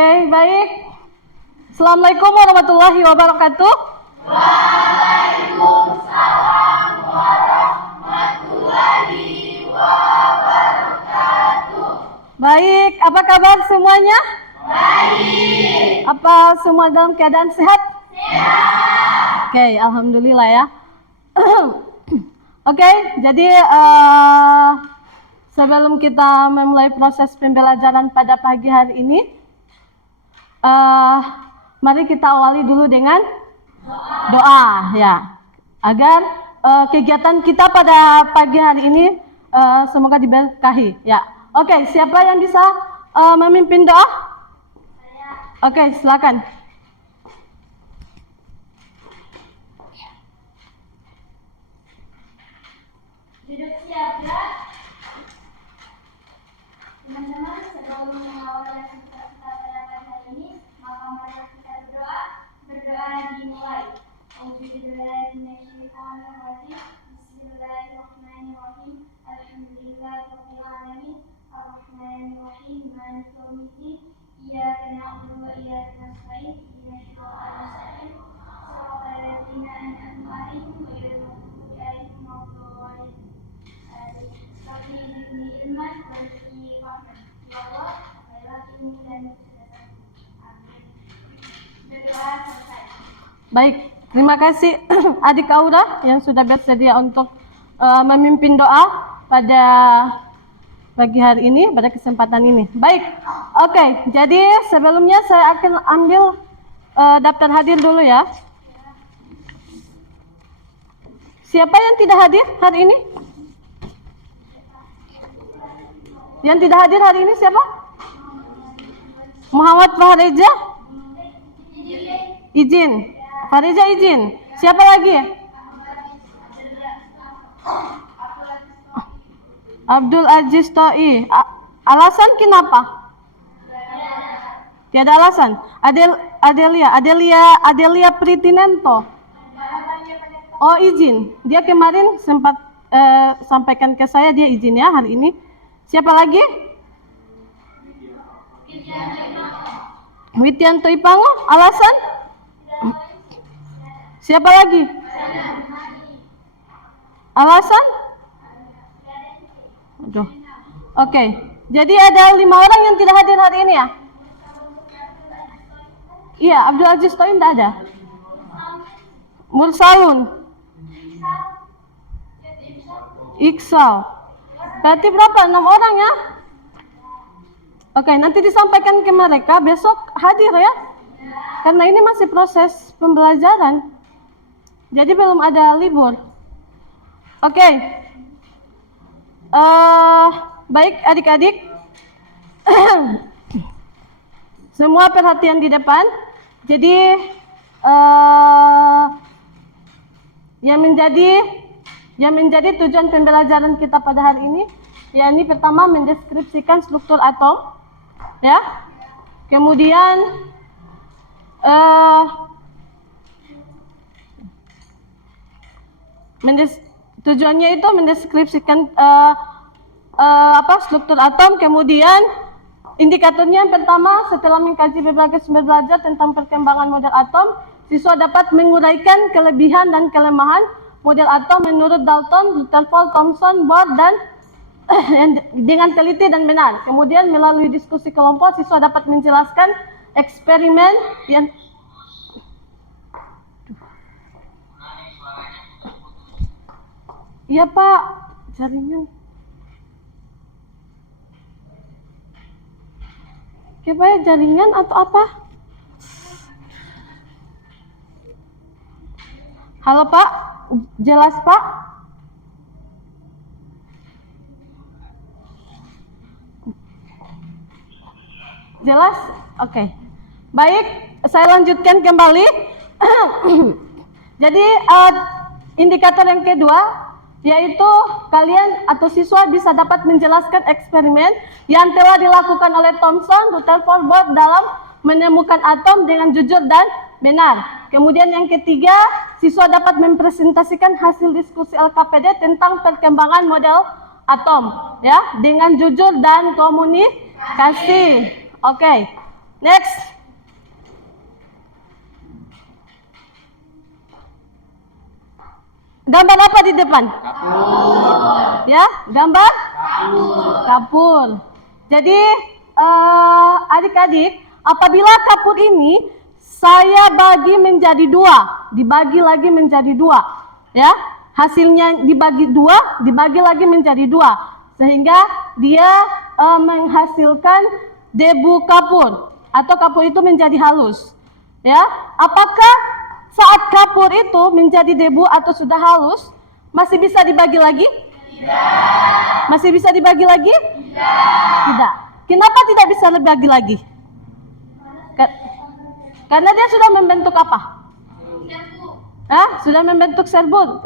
Oke, baik. Assalamualaikum warahmatullahi wabarakatuh. Waalaikumsalam warahmatullahi wabarakatuh. Baik, apa kabar semuanya? Baik. Apa semua dalam keadaan sehat? Sehat. Oke, alhamdulillah ya. Oke, jadi sebelum kita memulai proses pembelajaran pada pagi hari ini, mari kita awali dulu dengan doa ya, agar kegiatan kita pada pagi hari ini semoga diberkahi ya. Oke, siapa yang bisa memimpin doa? Oke, silakan. Duduk siap ya. Teman-teman, sebelum mengawali kita pada pagi hari ini, maka mari kita berdoa. Berdoa dimulai. Bismillahirrahmanirrahim. Bismillahirrahmanirrahim. Alhamdulillahirabbil alamin. Arrahmanirrahim. Maliki yaumiddin. Iyyaka na'budu wa iyyaka nasta'in. Ihdinas siratal mustaqim. Siratal ladzina an'amta 'alaihim ghairil maghdubi 'alaihim waladdallin. Tapi ini ilman bagi rahmat. Ya Allah, berilah ilmu dan kecerdasan. Amin. Berdoa selesai. Baik, terima kasih Adik Aura yang sudah bersedia untuk memimpin doa pada pagi hari ini, pada kesempatan ini. Baik, oke, jadi sebelumnya saya akan ambil daftar hadir dulu ya. Siapa yang tidak hadir hari ini? Yang tidak hadir hari ini siapa? Muhammad Fahreja? Izin. Fahreja izin. Siapa lagi? Abdul Aziz Toi. Alasan kenapa? Tiada alasan. Adelia Pritinento. Oh, izin. Dia kemarin sempat sampaikan ke saya dia izin ya hari ini. Siapa lagi? Witianto Ipango. Alasan? Siapa lagi? Alasan? Aduh. Oke. Jadi ada 5 orang yang tidak hadir hari ini ya? Iya, Abdul Aziz Toin tidak ada. Mursalun. Iksal. Berarti berapa? 6 orang ya? Oke, nanti disampaikan ke mereka besok hadir ya. Karena ini masih proses pembelajaran. Jadi belum ada libur. Oke. Baik adik-adik. Semua perhatian di depan. Jadi yang menjadi tujuan pembelajaran kita pada hari ini, yakni pertama mendeskripsikan struktur atom, ya. Kemudian tujuannya itu mendeskripsikan struktur atom. Kemudian indikatornya yang pertama, setelah mengkaji berbagai sumber belajar tentang perkembangan model atom, siswa dapat menguraikan kelebihan dan kelemahan model atom menurut Dalton, Rutherford, Thomson, Bohr, dan dengan teliti dan benar. Kemudian melalui diskusi kelompok, siswa dapat menjelaskan eksperimen yang iya Pak, jaringan. Coba ya, jaringan atau apa? Halo Pak, jelas Pak? Jelas? Oke. Baik, saya lanjutkan kembali. Jadi indikator yang kedua, yaitu kalian atau siswa bisa dapat menjelaskan eksperimen yang telah dilakukan oleh Thomson, Rutherford, Bohr dalam menemukan atom dengan jujur dan benar. Kemudian yang ketiga, siswa dapat mempresentasikan hasil diskusi LKPD tentang perkembangan model atom, ya, dengan jujur dan komunikasi. Oke. Next. Gambar apa di depan? Kapur. Ya, gambar? Kapur. Jadi adik-adik, apabila kapur ini saya bagi menjadi dua, dibagi lagi menjadi dua, ya, hasilnya dibagi dua, dibagi lagi menjadi dua, sehingga dia menghasilkan debu kapur atau kapur itu menjadi halus, ya. Apakah saat kapur itu menjadi debu atau sudah halus masih bisa dibagi lagi? Tidak. Masih bisa dibagi lagi? Tidak. Kenapa tidak bisa dibagi lagi? Karena dia sudah membentuk apa? Sudah membentuk serbuk,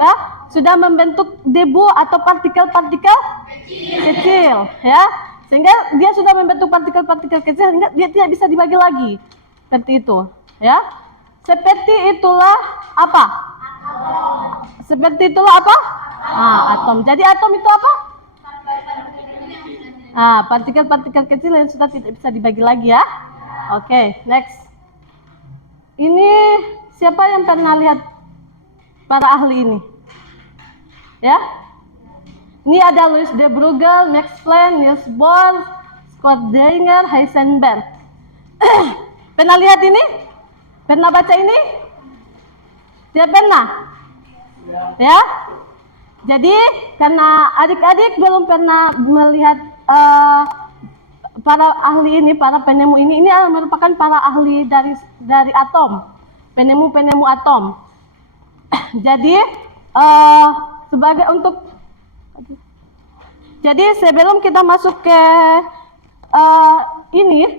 sudah membentuk debu atau partikel-partikel kecil, ya. Sehingga dia sudah membentuk partikel-partikel kecil sehingga dia tidak bisa dibagi lagi. Seperti itu, ya. Seperti itulah apa? Seperti itulah apa? Atom. Jadi atom itu apa? Partikel-partikel kecil yang sudah tidak bisa dibagi lagi, ya. Oke, next. Ini siapa yang pernah lihat para ahli ini? Ya? Ini ada Louis de Broglie, Max Planck, Niels Bohr, Schrödinger, Heisenberg. Pernah lihat ini? Pernah baca ini? Tidak pernah? Ya? Jadi karena adik-adik belum pernah melihat para ahli ini, para penemu ini merupakan para ahli dari atom, penemu atom. Jadi jadi sebelum kita masuk ke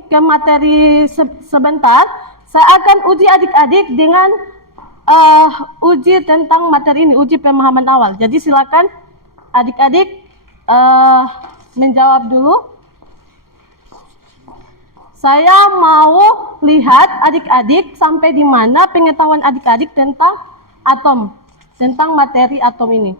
ke materi sebentar, saya akan uji adik-adik dengan uji tentang materi ini, uji pemahaman awal. Jadi silakan adik-adik menjawab dulu. Saya mau lihat adik-adik sampai di mana pengetahuan adik-adik tentang atom, tentang materi atom ini.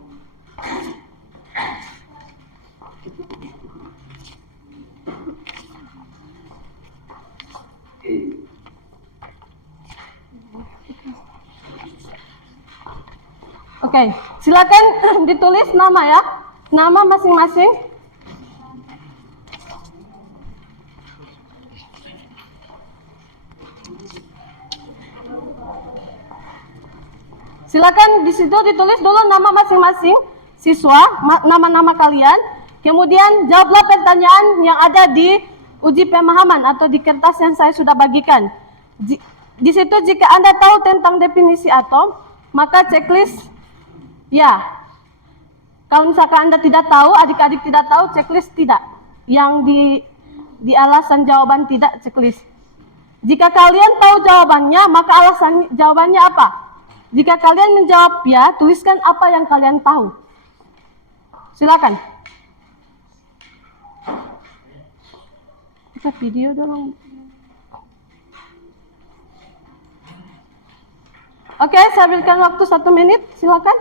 Oke, silakan ditulis nama ya, nama masing-masing. Silakan di situ ditulis dulu nama masing-masing siswa, nama-nama kalian. Kemudian jawablah pertanyaan yang ada di uji pemahaman atau di kertas yang saya sudah bagikan. Di situ jika Anda tahu tentang definisi atom, maka checklist ya. Kalau misalkan Anda tidak tahu, adik-adik tidak tahu, checklist tidak. Yang di alasan jawaban tidak, checklist. Jika kalian tahu jawabannya, maka alasan jawabannya apa? Jika kalian menjawab ya, tuliskan apa yang kalian tahu. Silakan. Kita video dong. Oke, saya berikan waktu 1 menit. Silakan.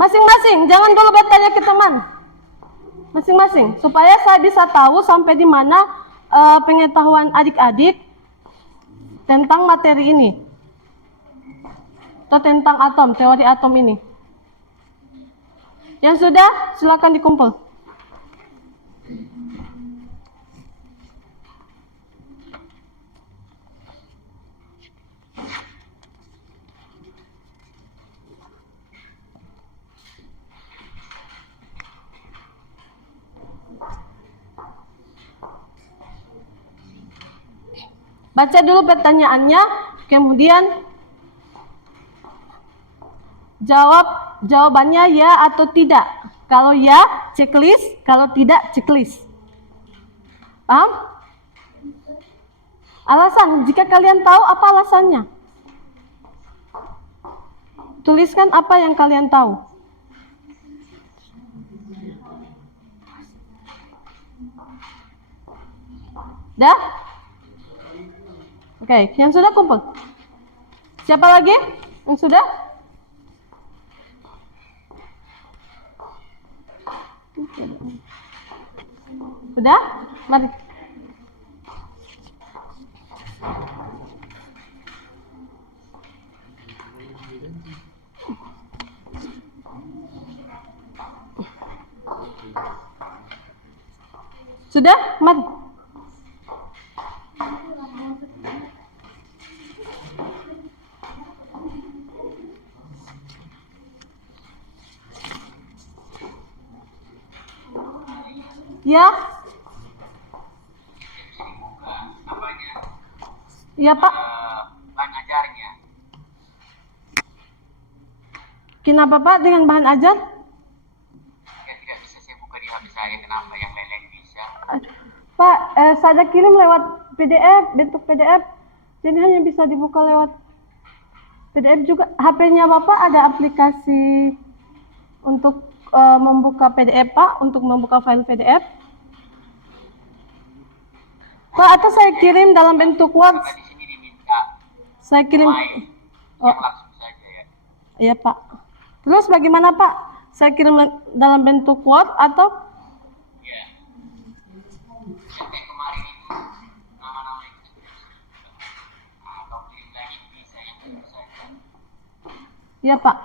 Masing-masing, jangan dulu bertanya ke teman. Masing-masing, supaya saya bisa tahu sampai di mana pengetahuan adik-adik tentang materi ini. Atau tentang atom, teori atom ini. Yang sudah, silakan dikumpul. Baca dulu pertanyaannya, kemudian jawabannya ya atau tidak. Kalau ya, checklist. Kalau tidak, checklist. Paham? Alasan, jika kalian tahu apa alasannya. Tuliskan apa yang kalian tahu. Dah? Oke, yang sudah kumpul. Siapa lagi? Yang sudah? Sudah? Mari. Sudah? Mari. Ya? Iya, Pak. Bahan ajarnya. Kenapa, Pak, dengan bahan ajar? Ya tidak bisa saya buka di HP saya, kenapa yang lain-lain bisa? Pak, saya kirim lewat PDF, bentuk PDF. Jadi hanya bisa dibuka lewat PDF juga. HP-nya Bapak ada aplikasi untuk membuka PDF, Pak, untuk membuka file PDF. Pak, atau saya kirim dalam bentuk Word. Karena di sini diminta Saya kirim. file Oh, yang langsung saja ya. iya, Pak. Terus bagaimana, Pak? Saya kirim dalam bentuk Word atau? Ya. Yang kayak kemarin itu nama-nama itu tidak bisa dibuka. Atau kirim lagi bisa yang itu saja. Iya, Pak.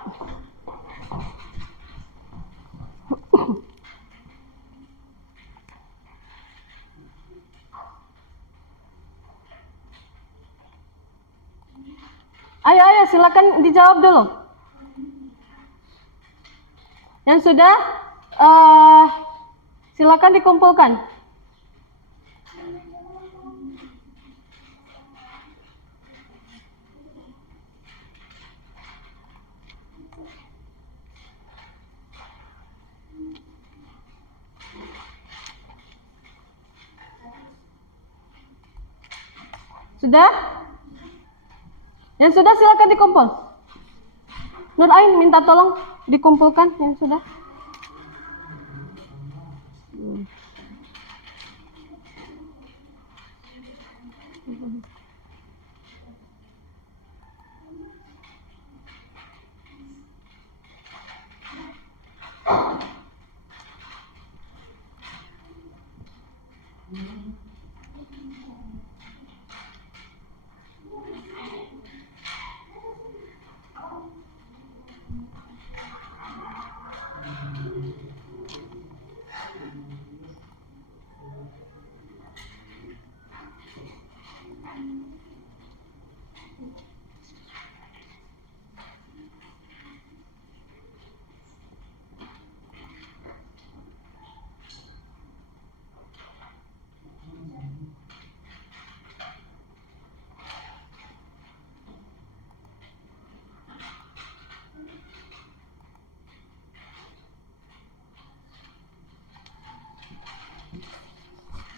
Ayo, silakan dijawab dulu. Yang sudah, silakan dikumpulkan. Sudah? Yang sudah silakan dikumpul. Nur Ain minta tolong dikumpulkan yang sudah.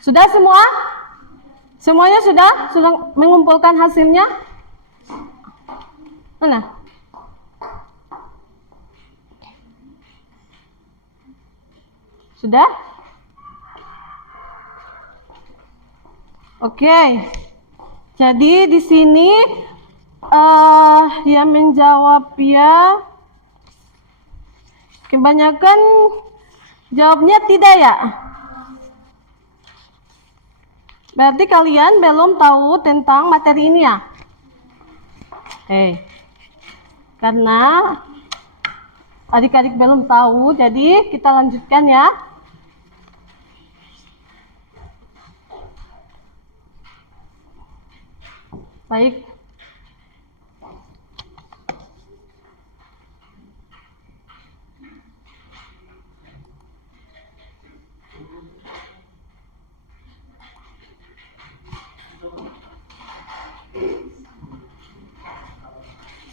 Sudah semua? Semuanya sudah? Sudah mengumpulkan hasilnya? Mana? Sudah? Oke. Jadi di sini yang menjawab ya kebanyakan jawabnya tidak ya. Berarti kalian belum tahu tentang materi ini ya? Karena adik-adik belum tahu, jadi kita lanjutkan ya. Baik.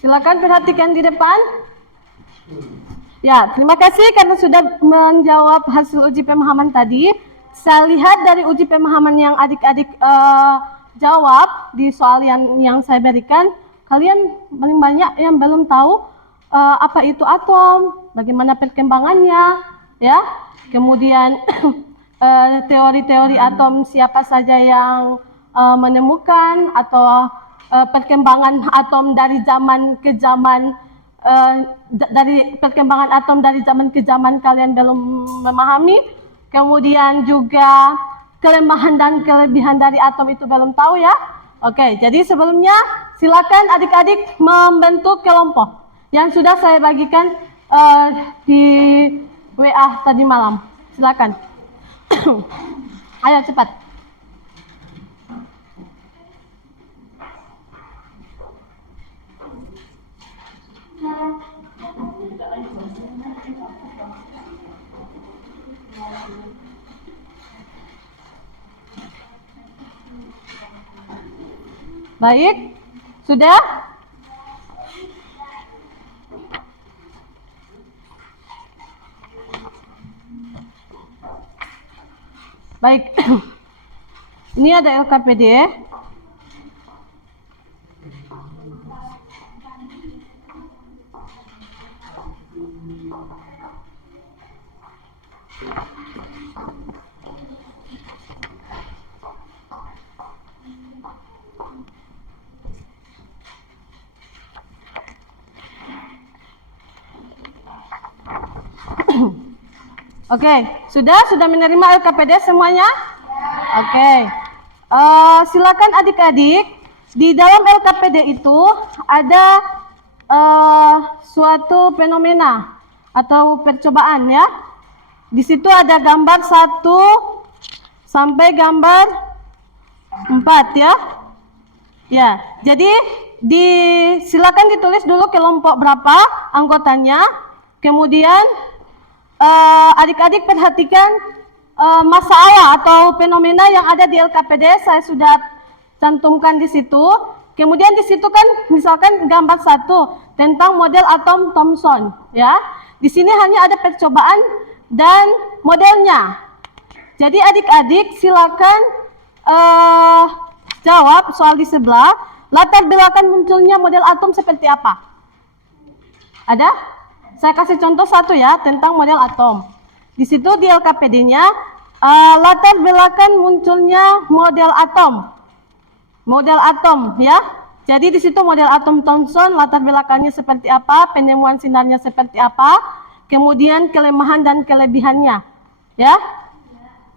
Silakan perhatikan di depan. Ya, terima kasih karena sudah menjawab hasil uji pemahaman tadi. Saya lihat dari uji pemahaman yang adik-adik jawab di soal yang saya berikan, kalian paling banyak yang belum tahu apa itu atom, bagaimana perkembangannya, ya. Kemudian teori-teori atom siapa saja yang menemukan atau perkembangan atom dari zaman ke zaman, dari perkembangan atom dari zaman ke zaman kalian belum memahami. Kemudian juga kelemahan dan kelebihan dari atom itu belum tahu ya. Oke, jadi sebelumnya silakan adik-adik membentuk kelompok yang sudah saya bagikan di WA tadi malam. Silakan. Ayo cepat. Baik, sudah? Baik, ini ada LKPD. Oke, sudah menerima LKPD semuanya? Oke, silakan adik-adik, di dalam LKPD itu ada suatu fenomena atau percobaan ya. Di situ ada gambar 1 sampai gambar 4 ya. Ya, jadi silakan ditulis dulu kelompok berapa anggotanya, kemudian adik-adik perhatikan masalah atau fenomena yang ada di LKPD. Saya sudah cantumkan di situ. Kemudian di situ kan misalkan gambar 1 tentang model atom Thomson ya. Di sini hanya ada percobaan dan modelnya. Jadi adik-adik silakan jawab soal di sebelah. Latar belakang munculnya model atom seperti apa? Ada? Saya kasih contoh 1 ya, tentang model atom. Di situ di LKPD-nya, latar belakang munculnya model atom. Model atom ya. Jadi di situ model atom Thomson, latar belakangnya seperti apa, penemuan sinarnya seperti apa, kemudian kelemahan dan kelebihannya. Ya?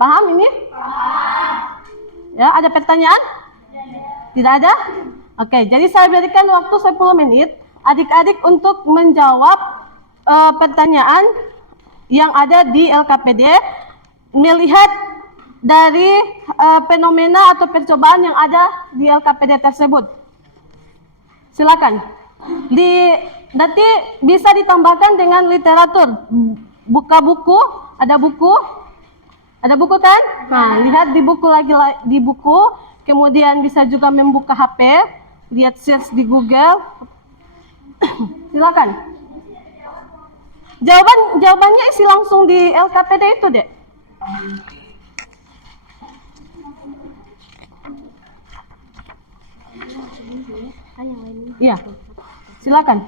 Paham ini? Paham. Ya, ada pertanyaan? Tidak ada? Oke, jadi saya berikan waktu 10 menit adik-adik untuk menjawab pertanyaan yang ada di LKPD melihat dari fenomena atau percobaan yang ada di LKPD tersebut. Silakan. Nanti bisa ditambahkan dengan literatur. Buka buku, ada buku. Ada buku kan? Nah, lihat di buku di buku, kemudian bisa juga membuka HP, lihat search di Google. Silakan. Jawabannya isi langsung di LKPD itu, Dek. Iya. Silakan.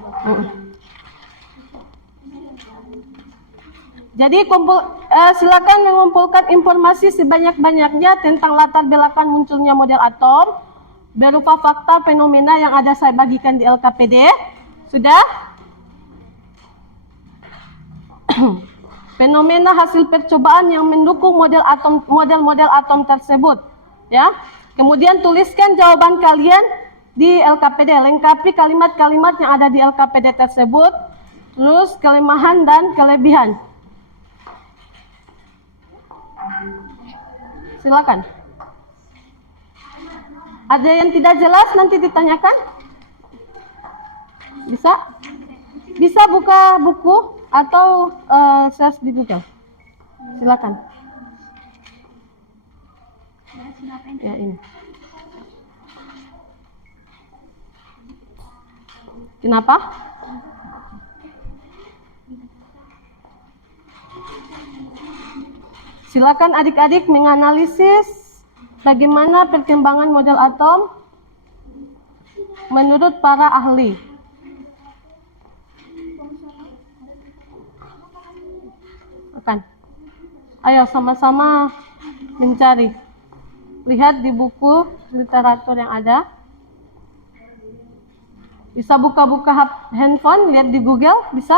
Jadi silakan mengumpulkan informasi sebanyak-banyaknya tentang latar belakang munculnya model atom berupa fakta fenomena yang ada saya bagikan di LKPD. Sudah? Fenomena hasil percobaan yang mendukung model-model atom tersebut ya. Kemudian tuliskan jawaban kalian di LKPD, lengkapi kalimat-kalimat yang ada di LKPD tersebut, terus kelemahan dan kelebihan. Silakan. Ada yang tidak jelas nanti ditanyakan? Bisa? Bisa buka buku atau search di Google. Silakan. Ya, ini. Kenapa? Silakan adik-adik menganalisis bagaimana perkembangan model atom menurut para ahli. Ayo sama-sama mencari. Lihat di buku literatur yang ada. Bisa buka-buka handphone, lihat di Google, bisa.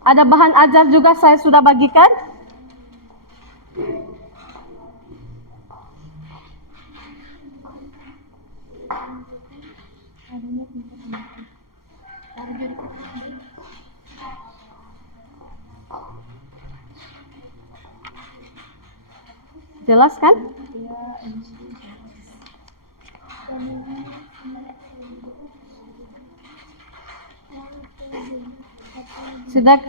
Ada bahan ajar juga saya sudah bagikan. Jelas kan?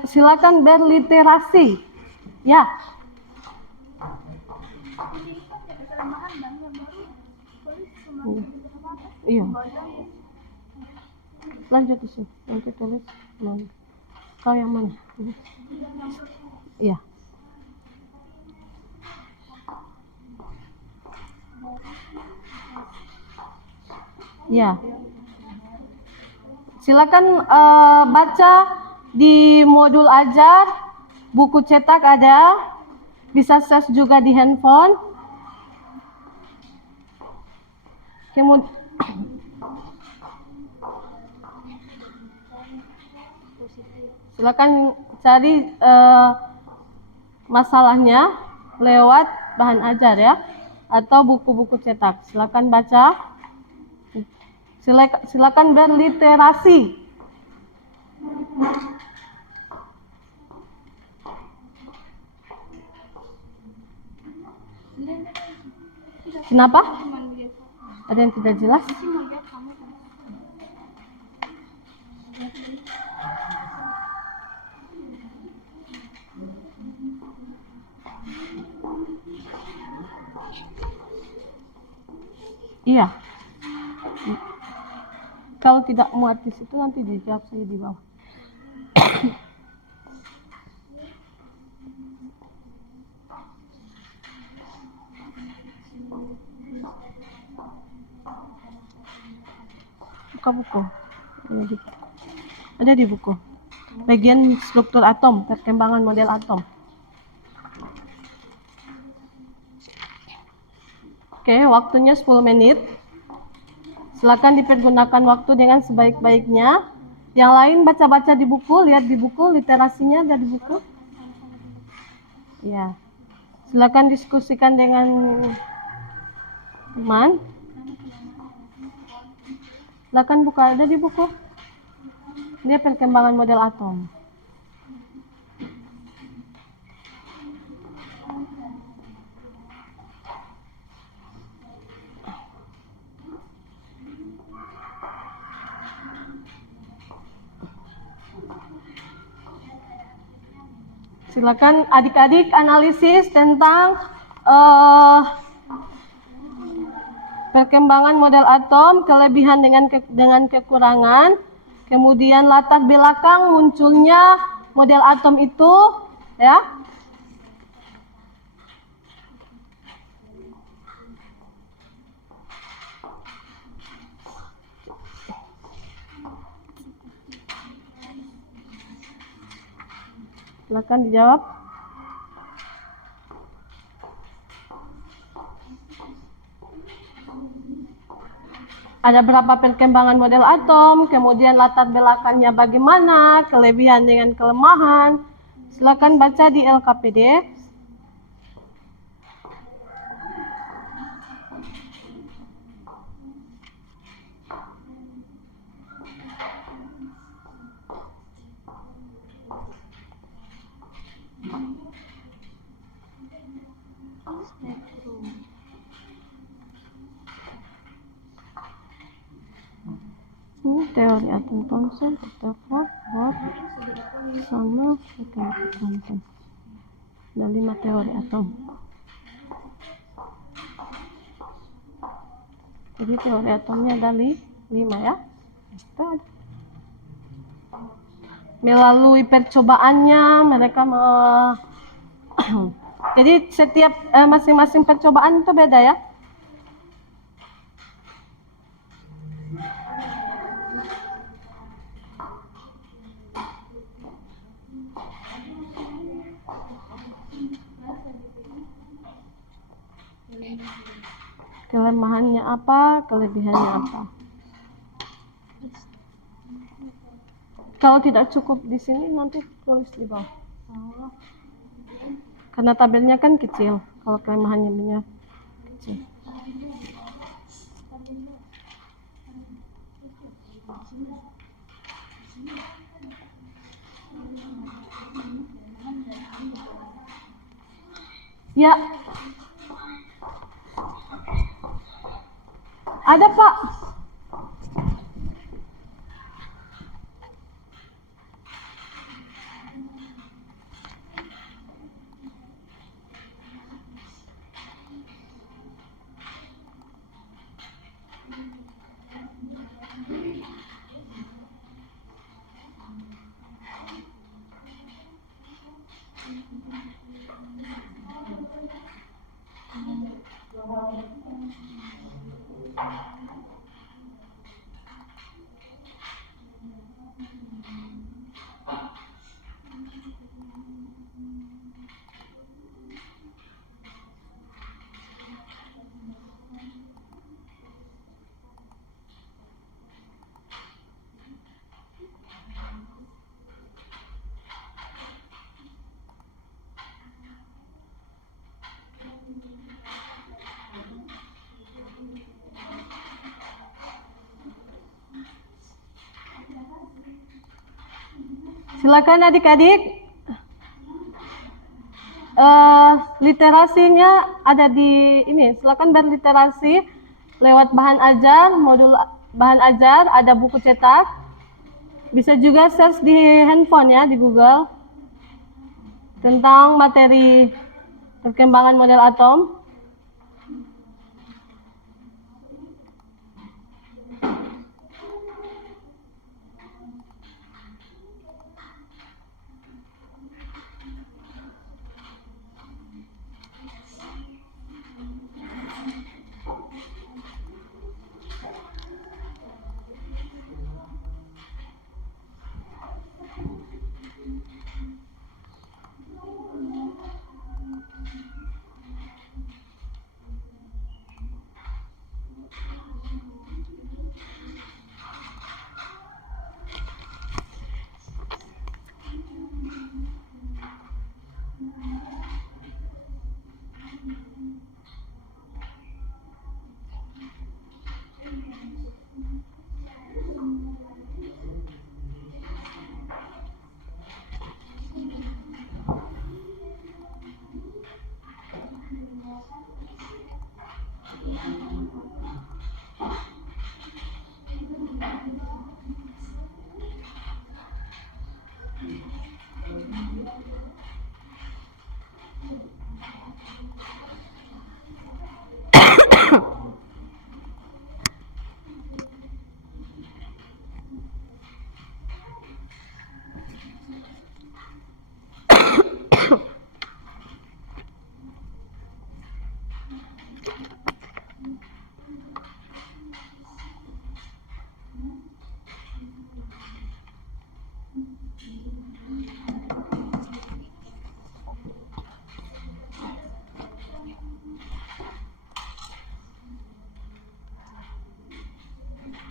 Silakan berliterasi. Ya. Iya. Lanjut di sini. Nanti tulis. Kau yang mana? Iya. Ya. Silakan baca di modul ajar, buku cetak ada, bisa search juga di handphone. Kemudian silakan cari masalahnya lewat bahan ajar ya, atau buku-buku cetak. Silakan baca. Silakan berliterasi. Kenapa? Ada yang tidak jelas? Iya. Kalau tidak muat di situ nanti dijawab saya di bawah. Buka buku. Ada di buku. Bagian struktur atom, perkembangan model atom. Oke, waktunya 10 menit. Silakan dipergunakan waktu dengan sebaik-baiknya. Yang lain baca-baca di buku, lihat di buku, literasinya ada di buku. Ya. Silakan diskusikan dengan teman. Silakan buka, ada di buku. Dia perkembangan model atom. Silakan adik-adik analisis tentang perkembangan model atom, kelebihan dengan kekurangan, kemudian latar belakang munculnya model atom itu, ya. Silakan dijawab. Ada berapa perkembangan model atom, kemudian latar belakangnya bagaimana, kelebihan dengan kelemahan. Silakan baca di LKPD. Ini teori atom Thomson, Rutherford, Bohr, sama teori Thomson. Ada 5 teori atom. Jadi teori atomnya ada 5 ya. Melalui percobaannya mereka jadi setiap masing-masing percobaan itu beda ya. Kelemahannya apa, kelebihannya apa. Kalau tidak cukup di sini nanti tulis di bawah. Karena tabelnya kan kecil, kalau kelemahannya kecil. Ya, Ada, Pak. Silakan adik-adik. Literasinya ada di ini. Silakan berliterasi lewat bahan ajar, modul bahan ajar, ada buku cetak. Bisa juga search di handphone ya, di Google tentang materi perkembangan model atom.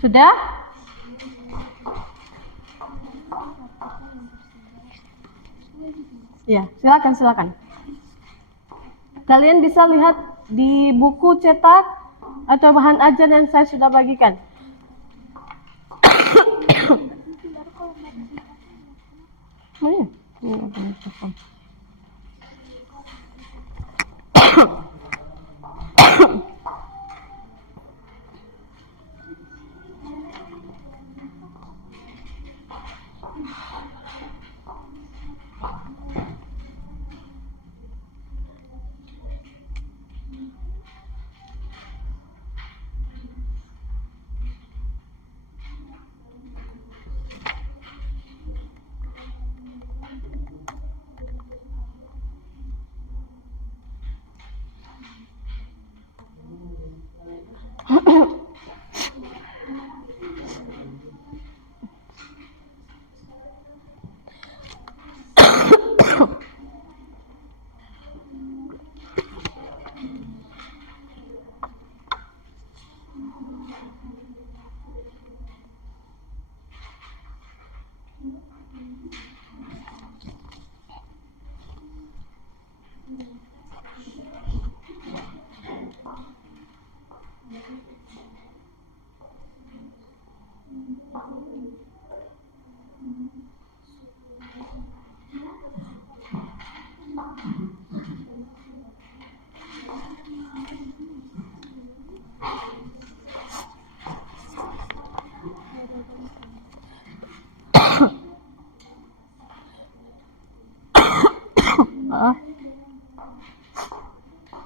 Sudah? Ya, silakan. Kalian bisa lihat di buku cetak atau bahan ajar yang saya sudah bagikan.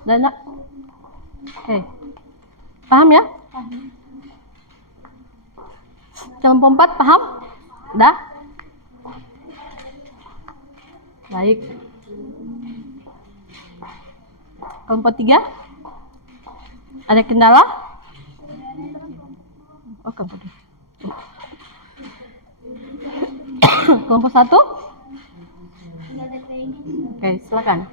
Udah nak? Oke. Paham ya? Kelompok 4 paham? Udah? Baik. Kelompok 3? Ada kendala? Oh, kelompok 2. Kelompok 1? Oke, silakan.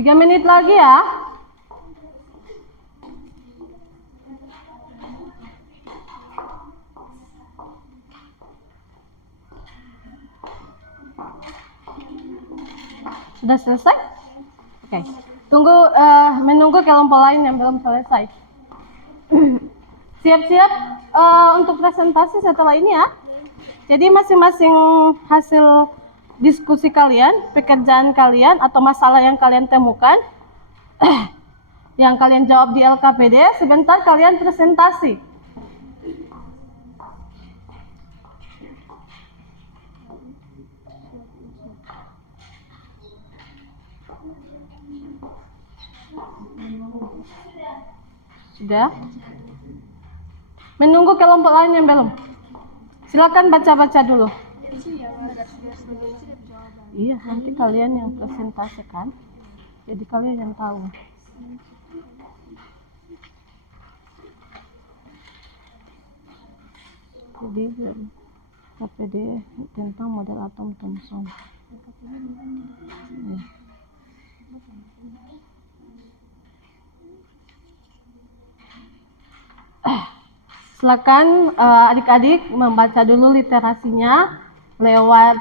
Tiga menit lagi ya. Sudah selesai? Oke. Menunggu kelompok lain yang belum selesai. Siap-siap untuk presentasi setelah ini ya. Jadi masing-masing hasil diskusi kalian, pekerjaan kalian, atau masalah yang kalian temukan, yang kalian jawab di LKPD, sebentar kalian presentasi. Sudah? Menunggu kelompok lain yang belum. Silakan baca-baca dulu. Iya, nanti kalian yang presentasikan. Jadi kalian yang tahu. Jadi KPD tentang model atom Thomson. Ya. Silakan adik-adik membaca dulu literasinya lewat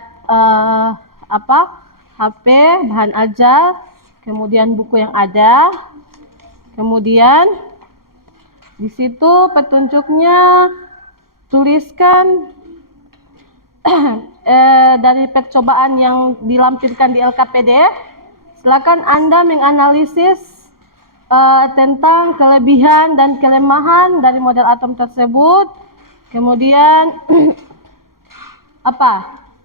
HP, bahan ajar, kemudian buku yang ada, kemudian di situ petunjuknya tuliskan dari percobaan yang dilampirkan di LKPD. Silakan Anda menganalisis tentang kelebihan dan kelemahan dari model atom tersebut. Kemudian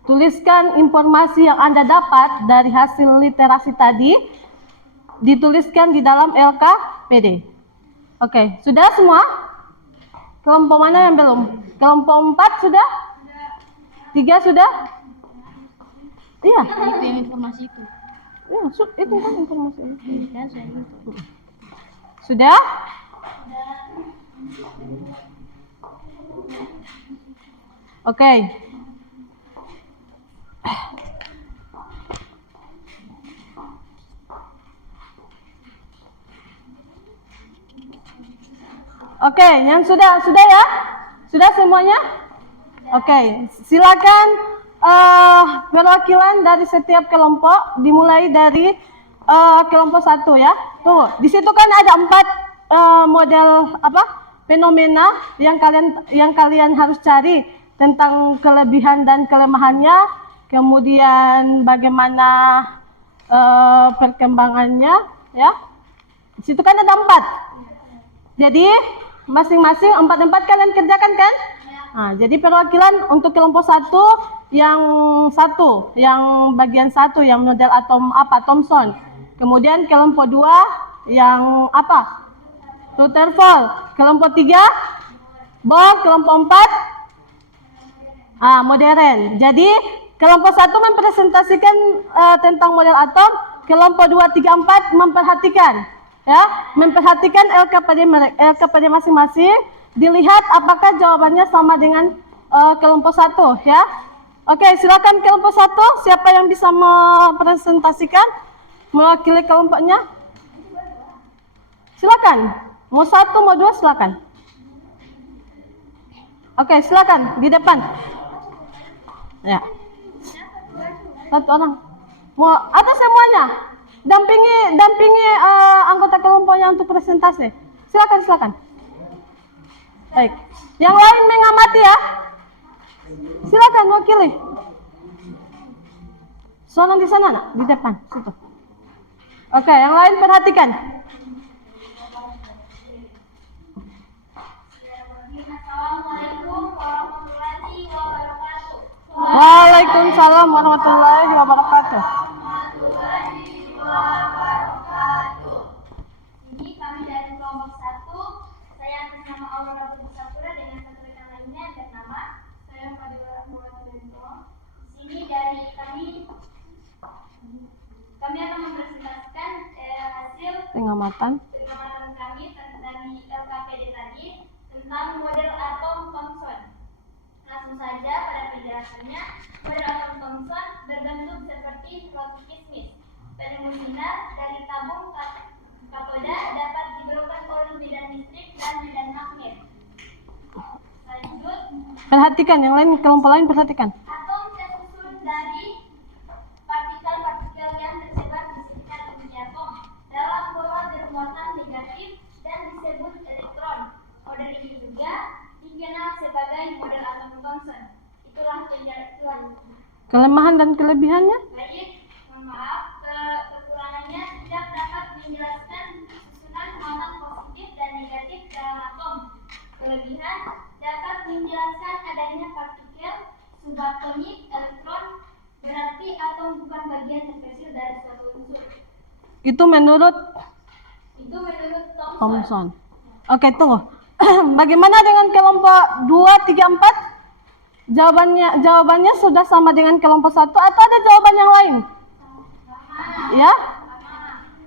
tuliskan informasi yang Anda dapat dari hasil literasi tadi, dituliskan di dalam LKPD. Oke, sudah semua? Kelompok mana yang belum? Kelompok 4 sudah? 3 sudah? Iya. Itu yang informasi itu. Ya, itu kan informasi itu. Kan saya itu. Sudah? Oke. Oke, yang sudah ya? Sudah semuanya? Oke, silakan perwakilan dari setiap kelompok dimulai dari kelompok 1 ya. Tuh, di situ kan ada 4 model fenomena yang kalian harus cari tentang kelebihan dan kelemahannya, kemudian bagaimana perkembangannya ya. Di situ kan ada 4. Jadi masing-masing 4 kalian kerjakan kan? Nah, jadi perwakilan untuk kelompok 1 yang bagian 1 yang model atom Thomson. Kemudian kelompok 2 yang Rutherford. Kelompok 3 Bohr. Kelompok 4 modern. Jadi kelompok 1 mempresentasikan tentang model atom, kelompok 2, 3, 4 memperhatikan Ya, memperhatikan LKPD masing-masing, dilihat apakah jawabannya sama dengan kelompok 1 ya. Oke, silakan kelompok 1, siapa yang bisa mempresentasikan mewakili kelompoknya? Silakan. Mau 1, mau 2 silakan. Oke, silakan di depan. Ya. 1 orang. Mau atau semuanya? Dampingi anggota kelompoknya untuk presentasi. Silakan. Baik. Yang lain mengamati ya. Silakan wakili. Soalnya di sana nak, di depan situ. Oke, yang lain perhatikan. Assalamualaikum warahmatullahi wabarakatuh. Waalaikumsalam warahmatullahi wabarakatuh. Ini kami dari kelompok 1. Saya atas nama Aurora Pusapura dengan satu rekan lainnya bernama saya Fadila Muhammad. Di sini dari kami akan mempresentasikan hasil Pengamatan. kami dari LKPD tadi tentang model atom Thomson. Langsung saja pada penjelasannya, model atom Thomson berbentuk seperti roti kismis. Penemuan sinar dari tabung katoda dapat dibelokkan oleh medan listrik dan medan magnet. Lanjut, Perhatikan, yang lain kelompok lain perhatikan. atom tersusun dari partikel-partikel yang tersebar di sekitar inti atom dalam pola bermuatan negatif dan disebut elektron. Model ini juga dikenal sebagai model atom Thomson. Itulah penjelasan. Kelemahan dan kelebihannya? Baik, mohon maaf, kekurangannya tidak dapat menjelaskan susunan muatan positif dan negatif dalam atom. Kelebihan dapat menjelaskan adanya partikel subatomik elektron, berarti atom bukan bagian terkecil dari suatu unsur. Itu menurut Thomson. Thomson. Oke, tunggu. Bagaimana dengan kelompok 2, 3, 4? Jawabannya sudah sama dengan kelompok 1 atau ada jawaban yang lain? Ya?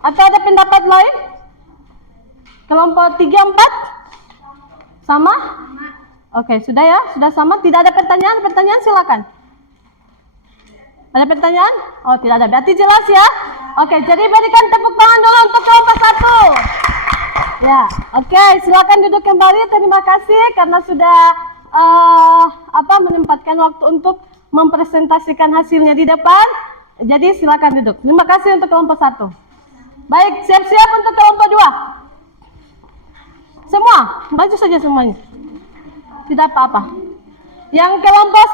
Atau ada pendapat lain? Kelompok 3, 4? Sama? Oke, sudah ya? Sudah sama? Tidak ada pertanyaan? Pertanyaan silakan. Ada pertanyaan? Oh, tidak ada. Berarti jelas ya? Oke, jadi berikan tepuk tangan dulu untuk kelompok 1. Ya, oke, silakan duduk kembali. Terima kasih karena sudah menempatkan waktu untuk mempresentasikan hasilnya di depan. Jadi silakan duduk. Terima kasih untuk kelompok 1. Baik, siap-siap untuk kelompok 2. Semua, maju saja semuanya. Tidak apa-apa. Yang kelompok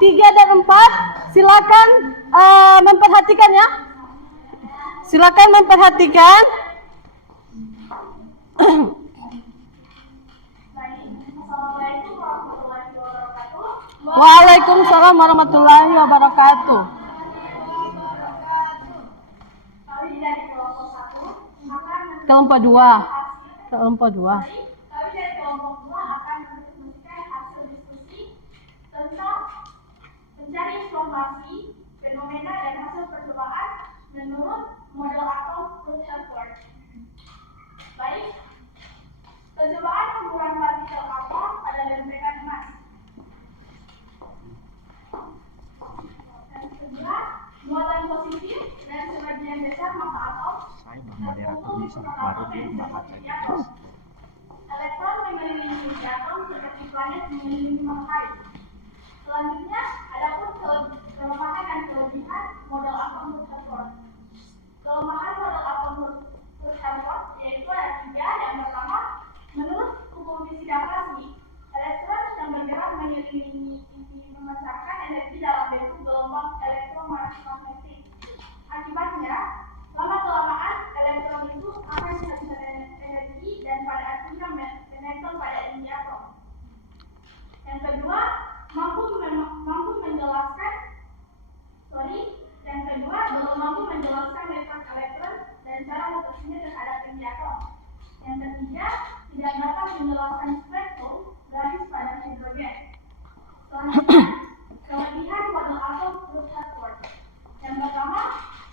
1, 3, dan 4, silakan memperhatikan ya. Silakan memperhatikan. Assalamualaikum warahmatullahi wabarakatuh. Waalaikumsalam warahmatullahi wabarakatuh. Kami dari kelompok 1 akan Kelompok 2. Kelompok 2. Kami dari kelompok 2 akan menunjukkan hasil diskusi tentang mencari informasi, fenomena dan hasil percobaan menurut model atom Rutherford. Baik, percobaan pemburuan partikel atom pada lempengan emas. Yang kedua, muatan positif dan sebagian besar massa atom. Saya moderator bisa baru dia bahas itu. Elektron mengelilingi inti atom seperti planet mengelilingi matahari. Selanjutnya, adapun kelemahan dan kelebihan model atom Rutherford. Kelemahan model atom Rutherford yaitu ada 3. Yang pertama, menurut hukum fisika klasik, elektron yang bergerak mengelilingi inti memancarkan energi dalam bentuk gelombang elektromagnetik. Akibatnya, lama-kelamaan elektron itu akan kehabisan energi dan pada akhirnya menempel pada inti atom. Yang kedua, belum mampu menjelaskan letak elektron dan cara rotasinya terhadap inti atom. Yang ketiga, tidak dapat menjelaskan spektrum garis pada hidrogen. Selanjutnya, kelebihan model atom Rutherford. Yang pertama,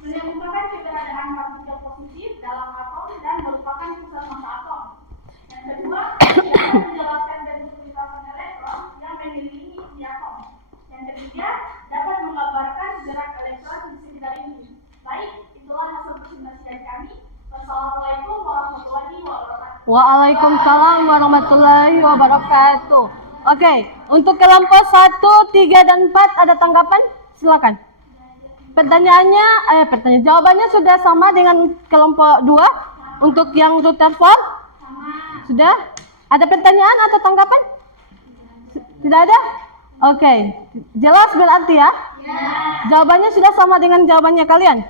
menemukan keberadaan partikel positif dalam atom dan Waalaikumsalam warahmatullahi wabarakatuh. Oke, untuk kelompok 1, 3, dan 4 ada tanggapan? Silakan. Jawabannya sudah sama dengan kelompok 2 untuk yang Rutherford? Sudah? Ada pertanyaan atau tanggapan? Tidak ada? Oke, jelas berarti ya? Jawabannya sudah sama dengan jawabannya kalian?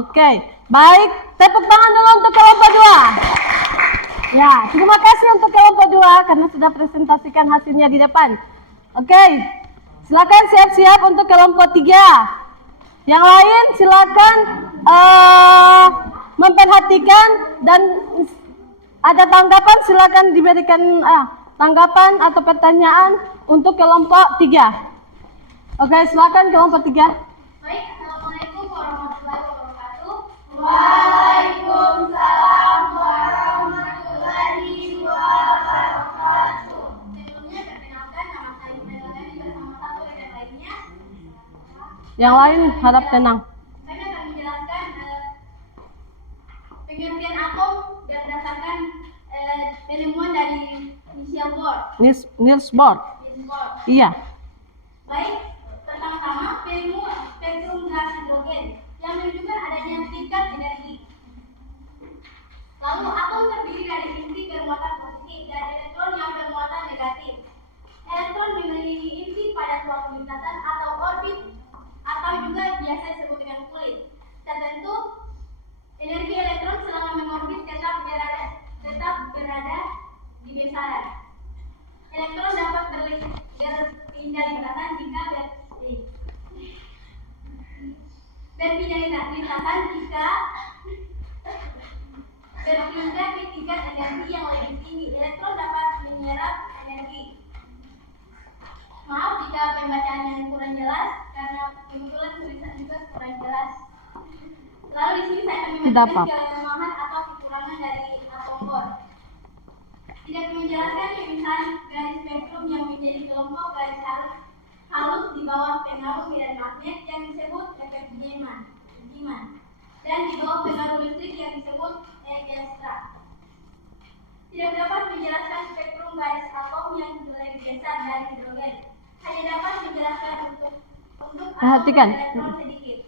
Oke, baik. Tepuk tangan dulu untuk kelompok 2. Ya, terima kasih untuk kelompok 2 karena sudah presentasikan hasilnya di depan. Oke, silakan siap-siap untuk kelompok 3. Yang lain silakan memperhatikan dan ada tanggapan silakan diberikan tanggapan atau pertanyaan untuk kelompok 3. Oke, silakan kelompok 3. Baik, Assalamualaikum warahmatullahi wabarakatuh. Waalaikumsalam warahmatullahi wabarakatuh. Sebelumnya perkenalkan, nama saya Melani bersama satu rekan lainnya. Yang lain harap tenang. Saya akan menjelaskan pengertian atom berdasarkan penemuan dari Niels Bohr. Niels Bohr. Iya. Baik, pertama-tama penemuan spektrum gas hidrogen yang menunjukkan adanya tingkat energi. Lalu atom terdiri dari inti bermuatan positif dan elektron yang bermuatan negatif. Elektron mengelilingi inti pada suatu lintasan atau orbit atau juga biasa disebut dengan kulit. Tertentu energi elektron selama mengorbit tetap berada di besaran. Elektron dapat berpindah lintasan jika berpindah ke tingkat energi yang lebih tinggi. Elektron dapat menyerap energi. Maaf jika pembacaannya kurang jelas karena kebetulan tulisan juga kurang jelas. Lalu di sini saya akan menjelaskan kelemahan atau kekurangan dari atom Bohr. Tidak menjelaskan kemisahan garis spektrum yang menjadi kelompok garis halus di bawah pengaruh medan magnet yang disebut efek Zeeman dan di bawah pengaruh listrik yang disebut Elstra. Tidak dapat menjelaskan spektrum garis atom yang lebih besar dari hidrogen. Hanya dapat menjelaskan untuk atom elektron sedikit.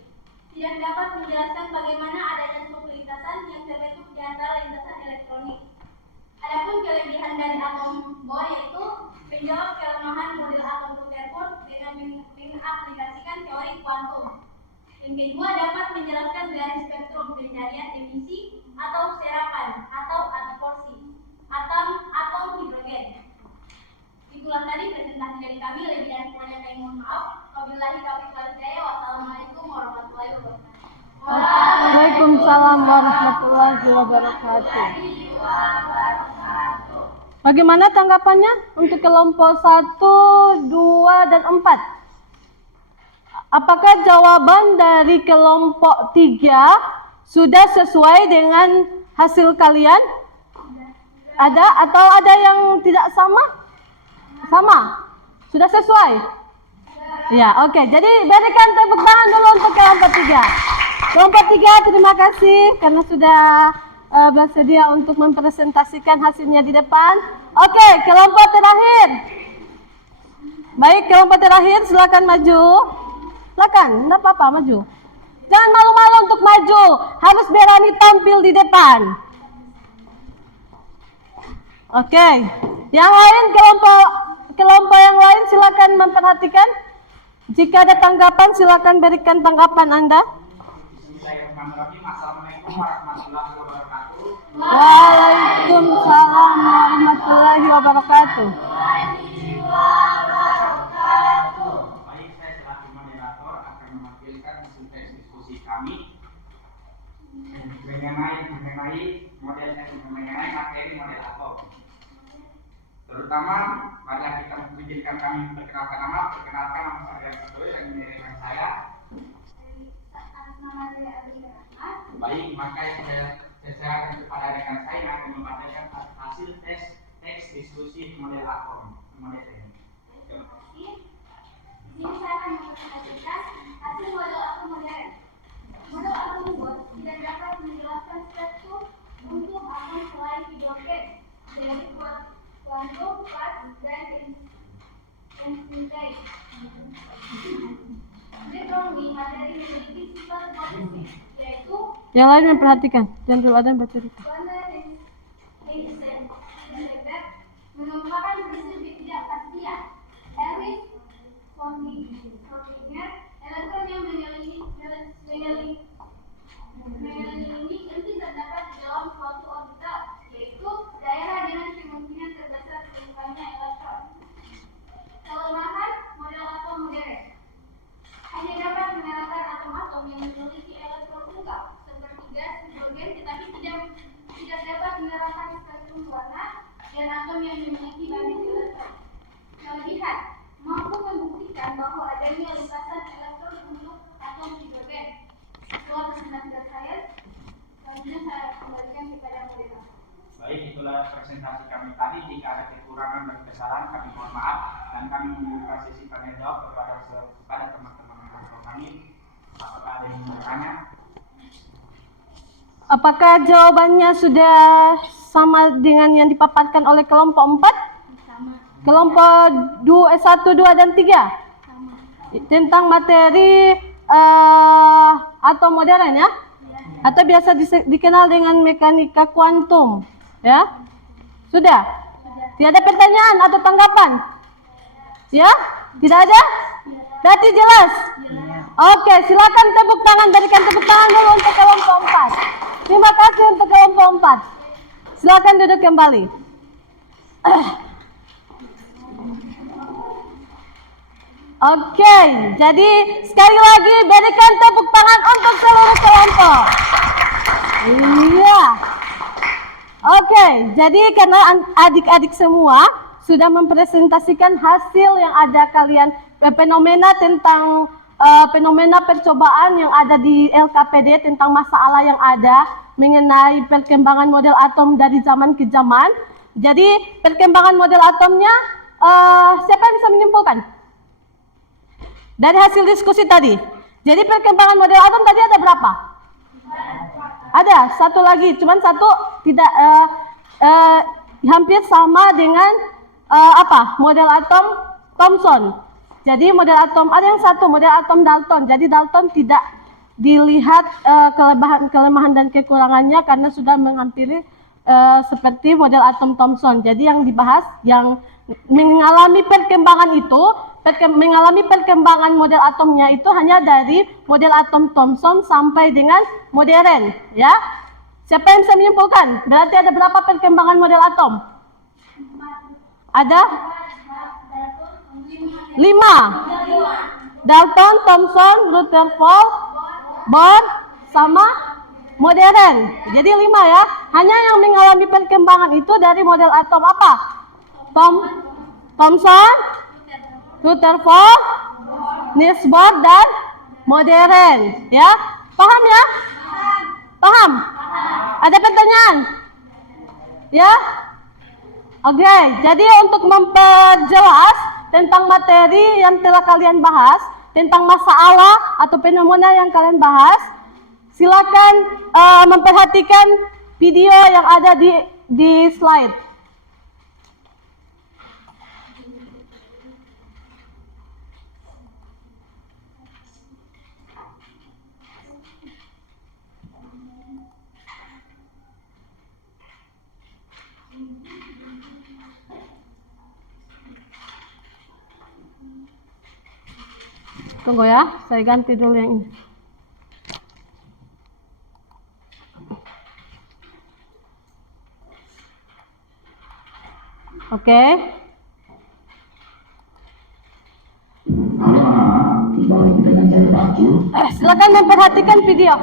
Tidak dapat menjelaskan bagaimana adanya suku lintasan yang terbentuk di antara lintasan elektronik. Adapun kelebihan dari atom Bohr yaitu menjawab kelemahan model atom Rutherford dengan mengaplikasikan teori kuantum. Yang kedua, dapat menjelaskan garis spektrum pencarian emisi atau serapan atau absorpsi atom hidrogen. Itulah tadi presentasi dari kami. Lebih dan kurangnya kami mohon maaf. Wabillahi taufiq wal hidayah. Wassalamualaikum warahmatullahi wabarakatuh. Waalaikumsalam warahmatullahi wabarakatuh. Bagaimana tanggapannya untuk kelompok 1, 2, dan 4? Apakah jawaban dari kelompok 3 sudah sesuai dengan hasil kalian? Ada atau ada yang tidak sama? Sama? Sudah sesuai? Ya, oke. Jadi berikan tepuk tangan dulu untuk kelompok 3. Kelompok 3 terima kasih karena sudah bersedia untuk mempresentasikan hasilnya di depan. Oke, kelompok terakhir. Baik, kelompok terakhir silakan maju. Silakan, enggak apa-apa, maju. Jangan malu-malu untuk maju, harus berani tampil di depan. Oke, yang lain kelompok yang lain silakan memperhatikan. Jika ada tanggapan silakan berikan tanggapan Anda. Bismillahirrahmanirrahim. Assalamualaikum warahmatullahi wabarakatuh. Waalaikumsalam warahmatullahi wabarakatuh. Baik, saya selaku moderator akan mewakilkan hasil tes diskusi kami mengenai materi model atom. Terutama pada kita mengizinkan kami perkenalkan nama saya Abdul dan rekan saya. Baik, maka saya serahkan kepada rekan saya yang akan membacakan hasil teks diskusi model atom. Di sini saya akan mempresentasikan hasil model atom modern. Model atom Bohr tidak dapat menjelaskan spektrum untuk atom selain hidrogen dari kuantum, fast, dan Einstein. Neutroni materi memiliki sifat positif, yaitu Yang lain memperhatikan. Dan dulu ada yang baca itu. Einstein mengemukakan prinsip ketidakpastian. Erwin Schrödinger, elektron yang mengelilingi inti terdapat di dalam suatu orbital, yaitu daerah dengan kemungkinan terbesar ditemukannya elektron. Kelemahan model atom modern hanya dapat menyalakan atom-atom yang memiliki elektron tunggal seperti gas hidrogen, tetapi tidak dapat menyalakan spektrum warna dan atom yang memiliki banyak elektron. Kelebihan mampu membuktikan bahwa adanya lintasan elektron untuk atom hidrogen. Setelah belajar sains, selanjutnya saya kembalikan kepada mereka. Baik, itulah presentasi kami tadi. Jika ada kekurangan dan kesalahan, kami mohon maaf dan kami membuka sesi tanya jawab kepada teman-teman kami. Apakah ada yang bertanya? Apakah jawabannya sudah sama dengan yang dipaparkan oleh kelompok 4? Kelompok 1, 2, dan 3? Tentang materi atom modern ya? Atau biasa dikenal dengan mekanika kuantum ya? Sudah? Tidak ada pertanyaan atau tanggapan? Ya? Tidak ada? Berarti jelas? Oke, silakan tepuk tangan, berikan tepuk tangan dulu untuk kelompok 4. Terima kasih untuk kelompok 4. Silakan duduk kembali. Oke, jadi sekali lagi berikan tepuk tangan untuk seluruh kelompok. Iya. Oke, jadi karena adik-adik semua sudah mempresentasikan hasil yang ada kalian fenomena tentang fenomena percobaan yang ada di LKPD tentang masalah yang ada mengenai perkembangan model atom dari zaman ke zaman. Jadi perkembangan model atomnya siapa yang bisa menyimpulkan? Dari hasil diskusi tadi. Jadi perkembangan model atom tadi ada berapa? Ada, satu lagi, cuman satu tidak hampir sama dengan model atom Thomson. Jadi model atom ada yang satu model atom Dalton. Jadi Dalton tidak dilihat kelemahan dan kekurangannya karena sudah menghampiri seperti model atom Thomson. Jadi yang dibahas yang mengalami perkembangan itu, mengalami perkembangan model atomnya itu hanya dari model atom Thomson sampai dengan modern, ya. Siapa yang bisa menyimpulkan? Berarti ada berapa perkembangan model atom? Ada 5. Dalton, Thomson, Rutherford, Bohr, sama modern. Jadi 5 ya. Hanya yang mengalami perkembangan itu dari model atom apa? Thomson, Rutherford, Niels Bohr, dan modern. Ya, paham ya? Paham? Ada pertanyaan? Ya? Oke, jadi untuk memperjelas tentang materi yang telah kalian bahas, tentang masalah atau fenomena yang kalian bahas, silakan memperhatikan video yang ada di slide. Tunggu ya, saya ganti dulu yang ini. Oke. Silakan memperhatikan video.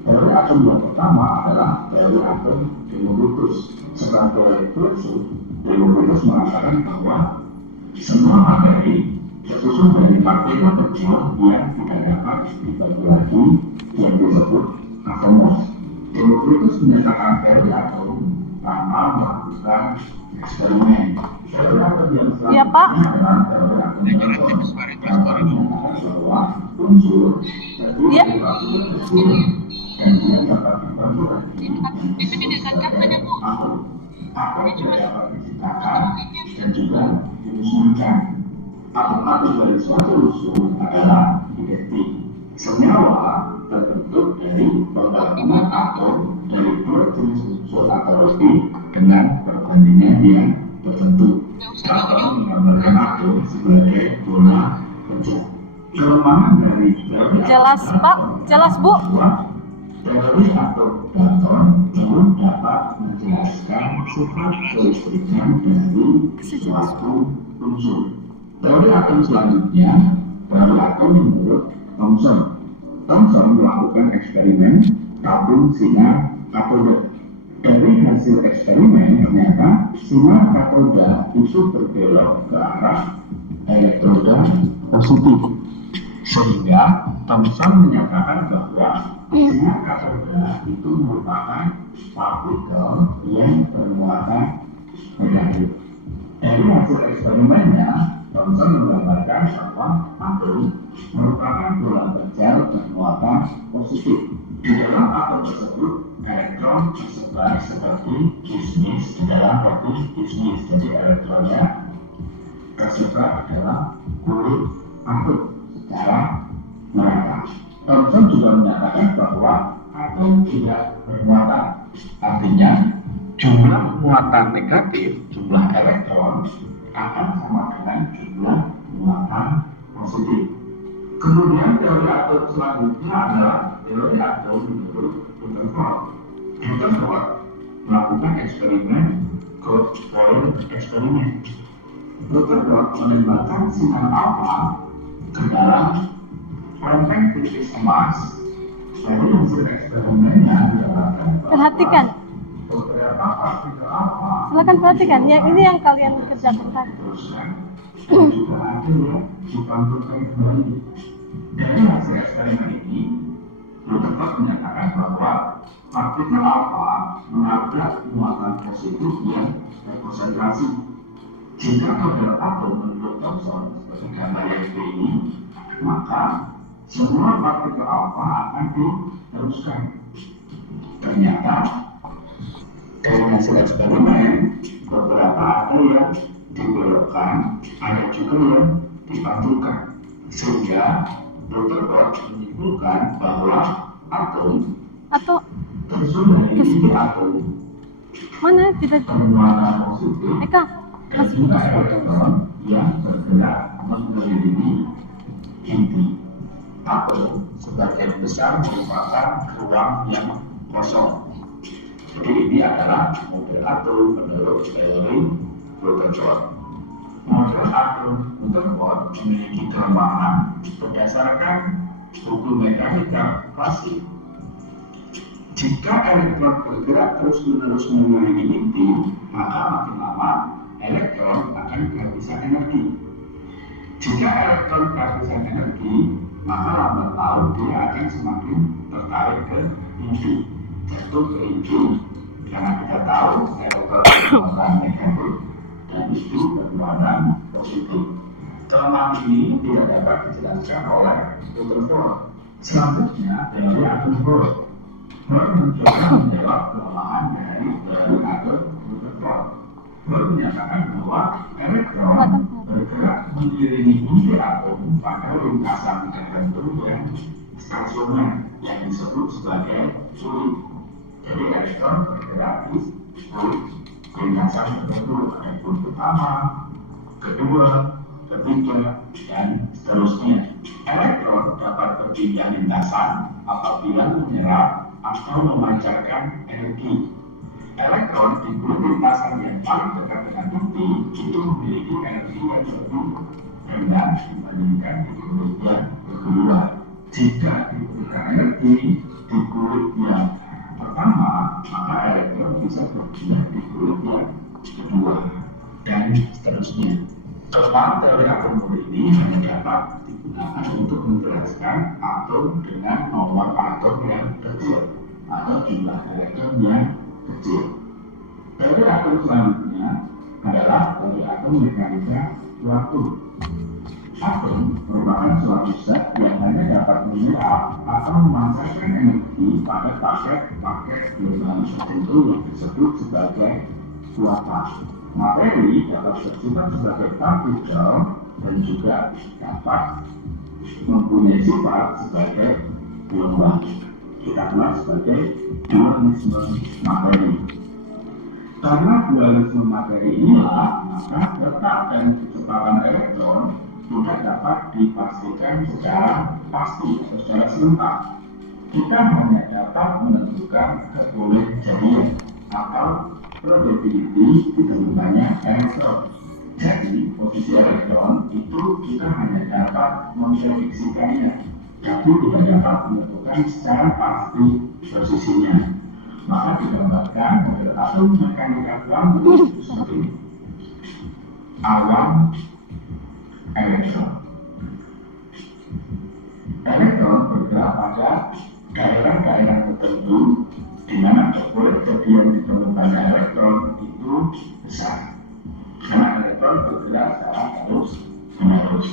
Teori atom yang pertama adalah teori atom Democritus. Setelah teori tersebut, Democritus mengatakan bahwa semua materi tersusun dari partikel kecil yang tidak dapat dibagi lagi yang disebut atomos. Democritus menyatakan teori atom tanpa melakukan eksperimen. Teori atom yang selanjutnya adalah teori atom yang menyatakan bahwa unsur Ya. dan dia dapat dibantu lagi atom tidak dapat diciptakan dan juga dimusnahkan. Atom-atom dari suatu unsur adalah identik. Senyawa terbentuk dari penggabungan atom dari dua jenis unsur atau lebih dengan perbandingan yang tertentu. Atom menggambarkan atom sebagai bola pecah. Kelemahan dari teori Jelas, atom Pak. Jelas, Bu. teori atom Dalton belum dapat menjelaskan sifat kelistrikan dari suatu unsur. Teori atom selanjutnya, teori atom menurut Thomson. Thomson melakukan eksperimen tabung sinar katoda. Dari hasil eksperimen ternyata sinar katoda itu berbelok ke arah elektroda positif, sehingga Thomson menyatakan bahwa sinar katoda itu merupakan partikel yang bermuatan negatif. Dari hasil eksperimennya, Thomson menggambarkan bahwa atom merupakan bola kecil bermuatan positif. Di dalam atom tersebut, elektron tersebar seperti kismis di dalam roti kismis. Jadi elektronnya tersebar dalam kulit atom secara merata. Thomson juga menyatakan bahwa atom tidak bermuatan. Artinya, jumlah muatan negatif, jumlah elektron akan sama dengan jumlah muatan positif. Kemudian teori atom selanjutnya adalah teori atom menurut Rutherford. Rutherford melakukan eksperimen Cold-Boil eksperimen. Rutherford menembakkan sinar alfa ke dalam lempeng tipis emas. Dari hasil eksperimennya didapatkan Perhatikan. beberapa partikel alfa. Silakan perhatikan. Yang ini yang kalian kerjakan tadi. Teruskan dan juga ada yang dipantulkan kembali. Dari hasil eksperimen ini, Rutherford menyatakan bahwa partikel alfa menabrak muatan positif yang terkonsentrasi. Jika model atom menurut Thomson seperti gambar yang ini, maka semua partikel alfa akan diteruskan. Ternyata dari hasil eksperimen, beberapa ada yang dibelokkan, ada juga yang dipantulkan, sehingga Rutherford menyimpulkan bahwa atom Atau tersusun dari inti atom mana kita? bermuatan positif Eka, dan masih juga foto. elektron yang bergerak mengelilingi inti. Atom sebagian besar merupakan ruang yang kosong. Jadi ini adalah model atom menurut teori Rutherford. Model atom Rutherford memiliki kelemahan berdasarkan hukum mekanika klasik. Jika elektron bergerak terus-menerus mengelilingi inti, maka makin lama elektron akan kehabisan energi. Jika elektron kehabisan energi, maka lambat laun dia akan semakin tertarik ke inti, jatuh ke inti. Karena kita tahu elektron bermuatan negatif dan itu bermuatan positif. Kelemahan ini tidak dapat dijelaskan oleh Rutherford. Selanjutnya, teori atom Bohr. Bohr mencoba menjawab kelemahan dari teori atom Rutherford. Bohr menyatakan bahwa elektron bergerak mengelilingi inti atom pada lintasan tertentu yang stasioner yang disebut sebagai kulit. Jadi elektron bergerak di kulit lintasan tertentu, ada kulit pertama, kedua, ketiga, dan seterusnya. Elektron dapat berpindah lintasan apabila menyerap atau memancarkan energi. Elektron di kulit lintasan yang paling dekat dengan inti itu memiliki energi yang lebih rendah dibandingkan di kulit yang kedua. Jika diberikan energi di kulit yang pertama, maka elektron bisa berpindah di kulit yang kedua, dan seterusnya. Kelemahan teori atom Bohr ini hanya dapat digunakan untuk menjelaskan atom dengan nomor atom yang kecil atau jumlah elektron yang kecil. Teori atom selanjutnya adalah teori atom mekanika kuantum. Atom merupakan suatu zat yang hanya dapat menyerap atau memancarkan energi pada paket-paket gelombang tertentu yang disebut sebagai kuartal. Materi dapat bersifat sebagai partikel dan juga dapat mempunyai sifat sebagai gelombang. Kita kenal sebagai dualisme materi. Karena dualisme materi inilah, maka letak dan kecepatan elektron tidak dapat dipastikan secara pasti atau secara serentak. Kita hanya dapat menentukan kebolehjadian atau probability ditemukannya elektron. Jadi, posisi elektron itu kita hanya dapat memprediksikannya, tapi tidak dapat menentukan secara pasti posisinya. Maka digambarkan model atom mekanika kuantum seperti awan elektron. Elektron bergerak pada daerah-daerah tertentu di mana kebolehjadian ditemukannya elektron itu besar. Karena elektron bergerak secara terus-menerus.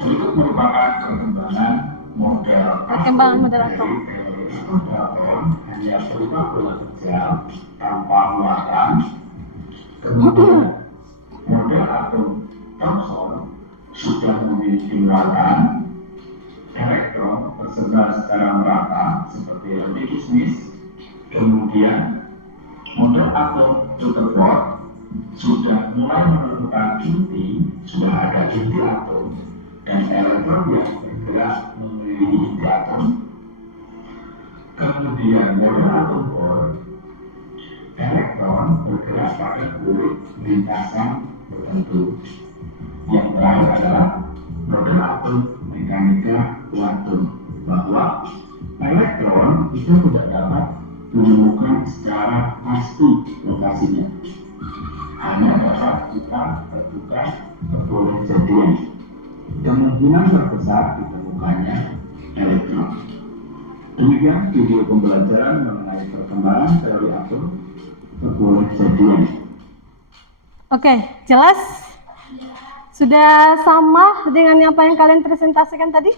Berikut merupakan perkembangan model Perkembangan model dari atom. teori atom Dalton hanya berupa bola kecil tanpa muatan. Kemudian model atom Thomson sudah memiliki muatan. Elektron tersebar secara merata seperti roti kismis. Kemudian model atom Rutherford sudah mulai menemukan inti, sudah ada inti atom dan elektron yang bergerak mengelilingi inti atom. Kemudian model atom Bohr, elektron bergerak pada kulit lintasan tertentu. Yang terakhir adalah model atom mekanika kuantum, bahwa elektron itu tidak dapat menemukan secara pasti lokasinya, hanya dapat kita terbuka kebolehjadian. Kemungkinan terbesar ditemukannya elektron. Demikian video pembelajaran mengenai perkembangan teori atom kebolehjadian. Oke, jelas? Sudah sama dengan apa yang kalian presentasikan tadi?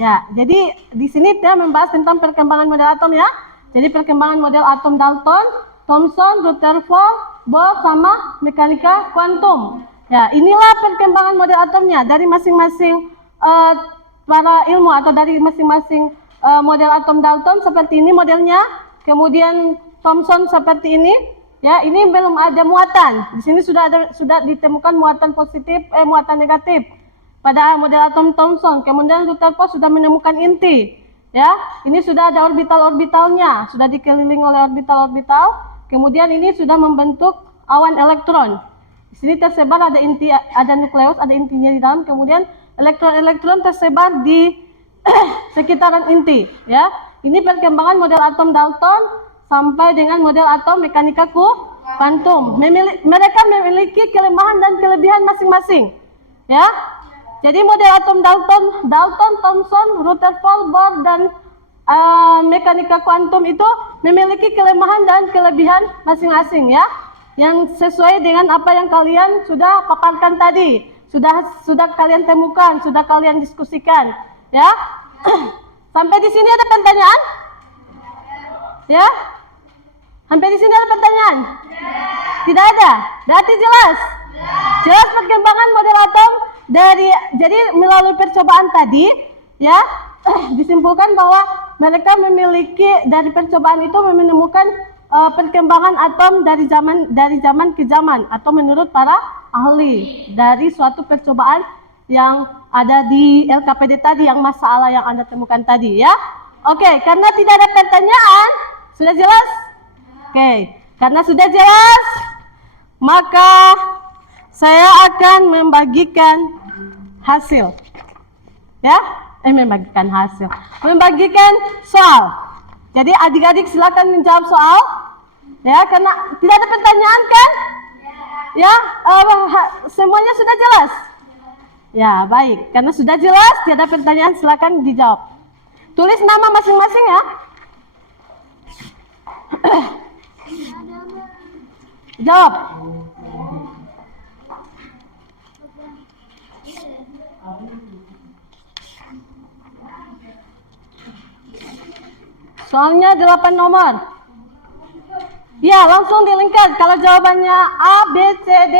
Ya, jadi di sini kita membahas tentang perkembangan model atom ya. Jadi perkembangan model atom Dalton, Thomson, Rutherford, Bohr sama mekanika kuantum. Ya, inilah perkembangan model atomnya dari masing-masing para ilmu atau dari masing-masing model atom Dalton seperti ini modelnya. Kemudian Thomson seperti ini. Ya, ini belum ada muatan. Di sini sudah ditemukan muatan positif, muatan negatif pada model atom Thomson. Kemudian Rutherford sudah menemukan inti. Ya, ini sudah ada orbital-orbitalnya, sudah dikelilingi oleh orbital-orbital. Kemudian ini sudah membentuk awan elektron. Di sini tersebar ada inti, ada nukleus, ada intinya di dalam. Kemudian elektron-elektron tersebar di sekitaran inti. Ya, ini perkembangan model atom Dalton sampai dengan model atom mekanika kuantum. Mereka memiliki kelemahan dan kelebihan masing-masing. Ya. Jadi model atom Dalton, Thomson, Rutherford, Bohr dan mekanika kuantum itu memiliki kelemahan dan kelebihan masing-masing ya. Yang sesuai dengan apa yang kalian sudah paparkan tadi. Sudah kalian temukan, sudah kalian diskusikan, ya. Sampai di sini ada pertanyaan? Ya? Sampai di sini ada pertanyaan? Tidak ada. Berarti jelas. Jelas perkembangan model atom jadi melalui percobaan tadi, ya, disimpulkan bahwa mereka memiliki dari percobaan itu menemukan perkembangan atom dari zaman ke zaman atau menurut para ahli dari suatu percobaan yang ada di LKPD tadi, yang masalah yang Anda temukan tadi, ya. Oke, karena tidak ada pertanyaan, sudah jelas? Oke, karena sudah jelas, maka saya akan membagikan hasil. Ya, membagikan hasil. Membagikan soal. Jadi adik-adik silakan menjawab soal. Ya, karena tidak ada pertanyaan kan? Ya, semuanya sudah jelas? Ya, baik. Karena sudah jelas, tidak ada pertanyaan, silakan dijawab. Tulis nama masing-masing ya. Jawab. Soalnya 8 nomor. Ya, langsung dilingkar. Kalau jawabannya A, B, C, D,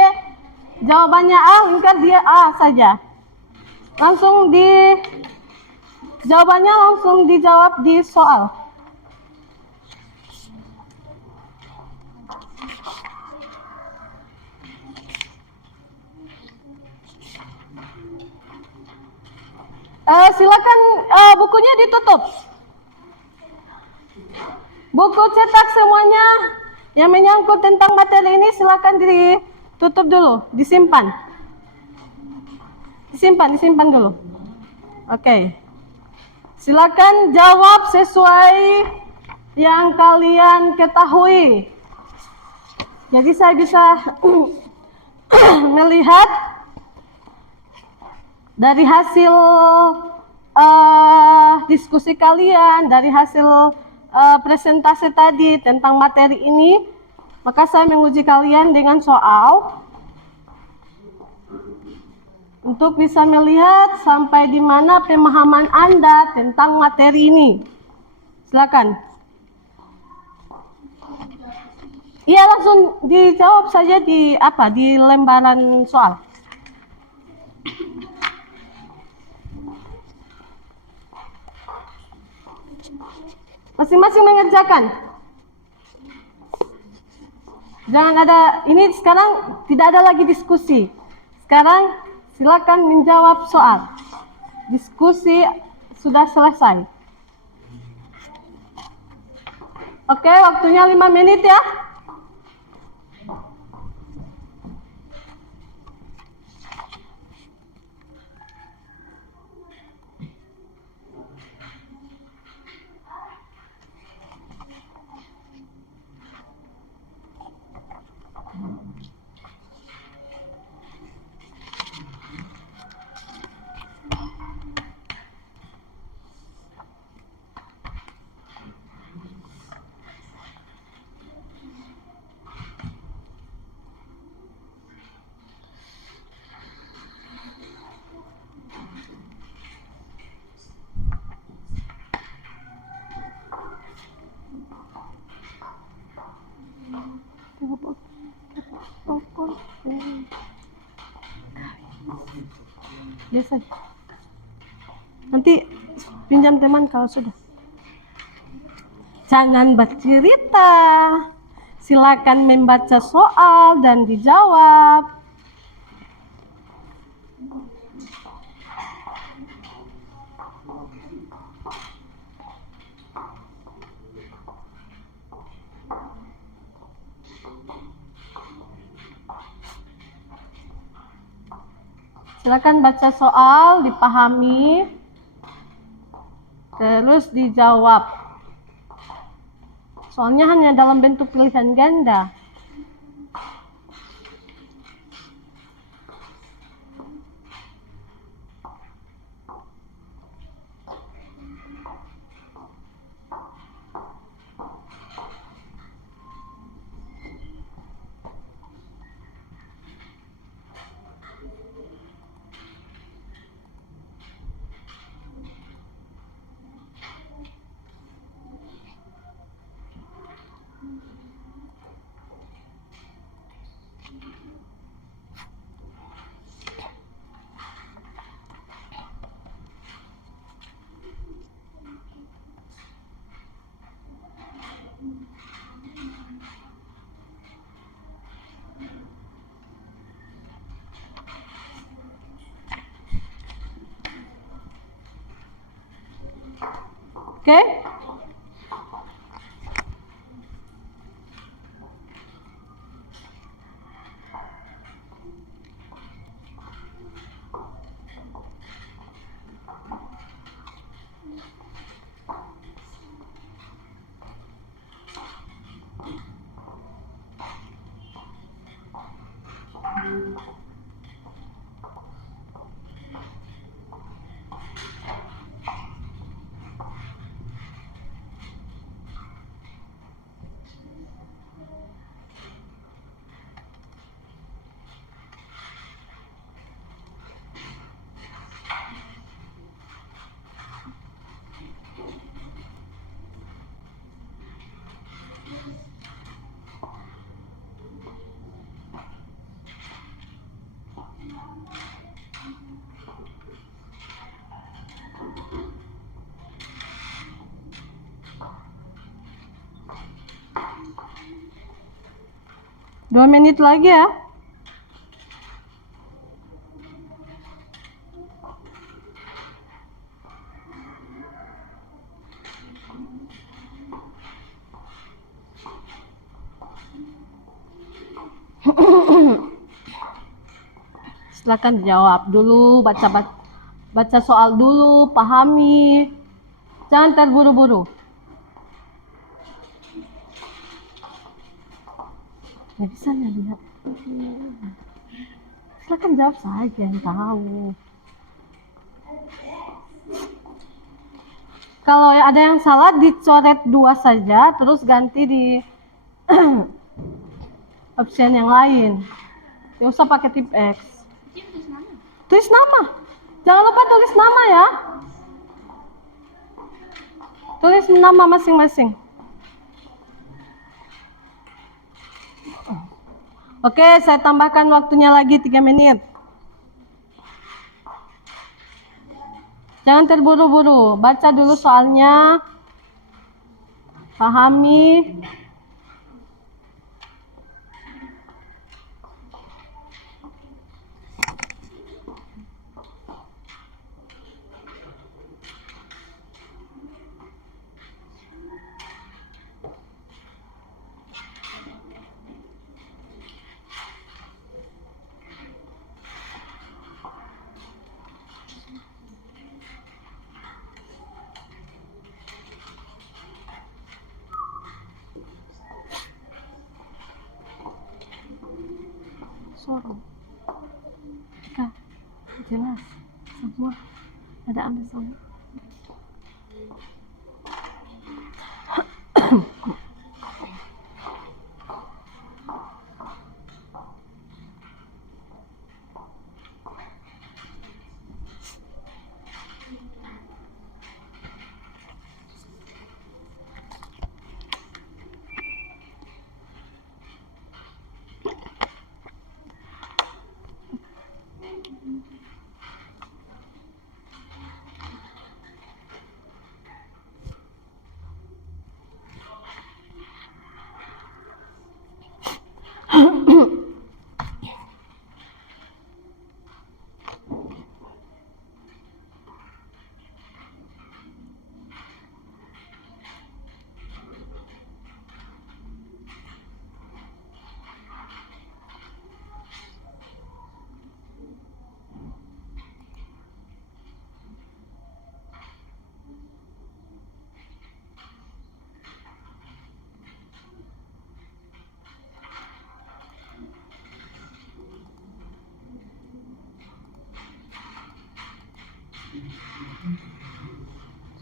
jawabannya A, lingkar dia A saja. Jawabannya langsung dijawab di soal. Silakan bukunya ditutup. Buku cetak semuanya yang menyangkut tentang materi ini silakan ditutup dulu, disimpan. Disimpan dulu. Oke. Silakan jawab sesuai yang kalian ketahui. Jadi saya bisa melihat dari hasil diskusi kalian, dari hasil presentasi tadi tentang materi ini, maka saya menguji kalian dengan soal untuk bisa melihat sampai di mana pemahaman Anda tentang materi ini. Silakan. Iya, langsung dijawab saja di lembaran soal. Masing-masing mengerjakan. Jangan ada, ini sekarang tidak ada lagi diskusi. Sekarang silakan menjawab soal. Diskusi sudah selesai. Oke, waktunya 5 menit ya. Biasa. Nanti pinjam teman kalau sudah. Jangan bercerita. Silakan membaca soal dan dijawab. Silakan baca soal, dipahami, terus dijawab. Soalnya hanya dalam bentuk pilihan ganda. Oke? 2 menit lagi ya. Silakan jawab dulu, baca soal dulu, pahami. Jangan terburu-buru. Ya bisa nggak lihat? Silakan jawab saja yang tahu. Kalau ada yang salah dicoret 2 saja, terus ganti di option yang lain. Tidak usah pakai tip X. Tulis nama. Jangan lupa tulis nama ya. Tulis nama masing-masing. Oke, saya tambahkan waktunya lagi 3 menit. Jangan terburu-buru. Baca dulu soalnya. Pahami. Sorong. Kak, jelas. Semua ada ambil sama.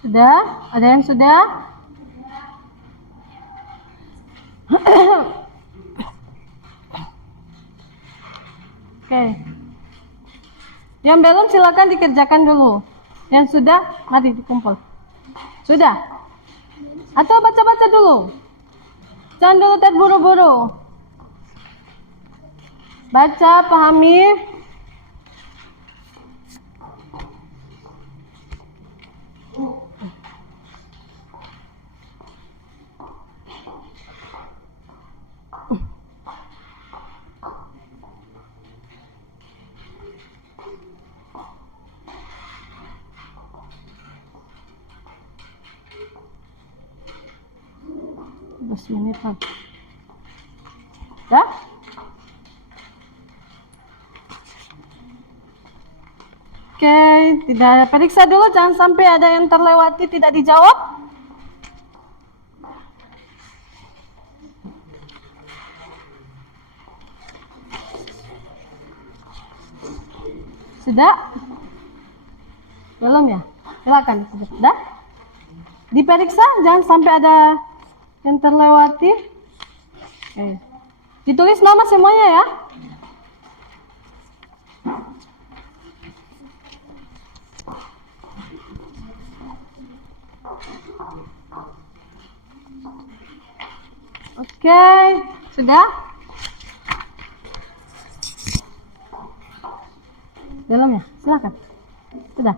Sudah? Ada yang sudah? Oke. Yang belum silakan dikerjakan dulu. Yang sudah, mari dikumpul. Sudah? Atau baca-baca dulu? Jangan dulu terburu-buru. Baca, pahami. Menit lagi. Ya? Oke, tidak periksa dulu, jangan sampai ada yang terlewati tidak dijawab. Sudah? Belum ya? Silakan. Sudah? Diperiksa, jangan sampai ada yang terlewati. Oke. Ditulis nama semuanya ya. Oke, sudah? Belum ya? Silakan. Sudah.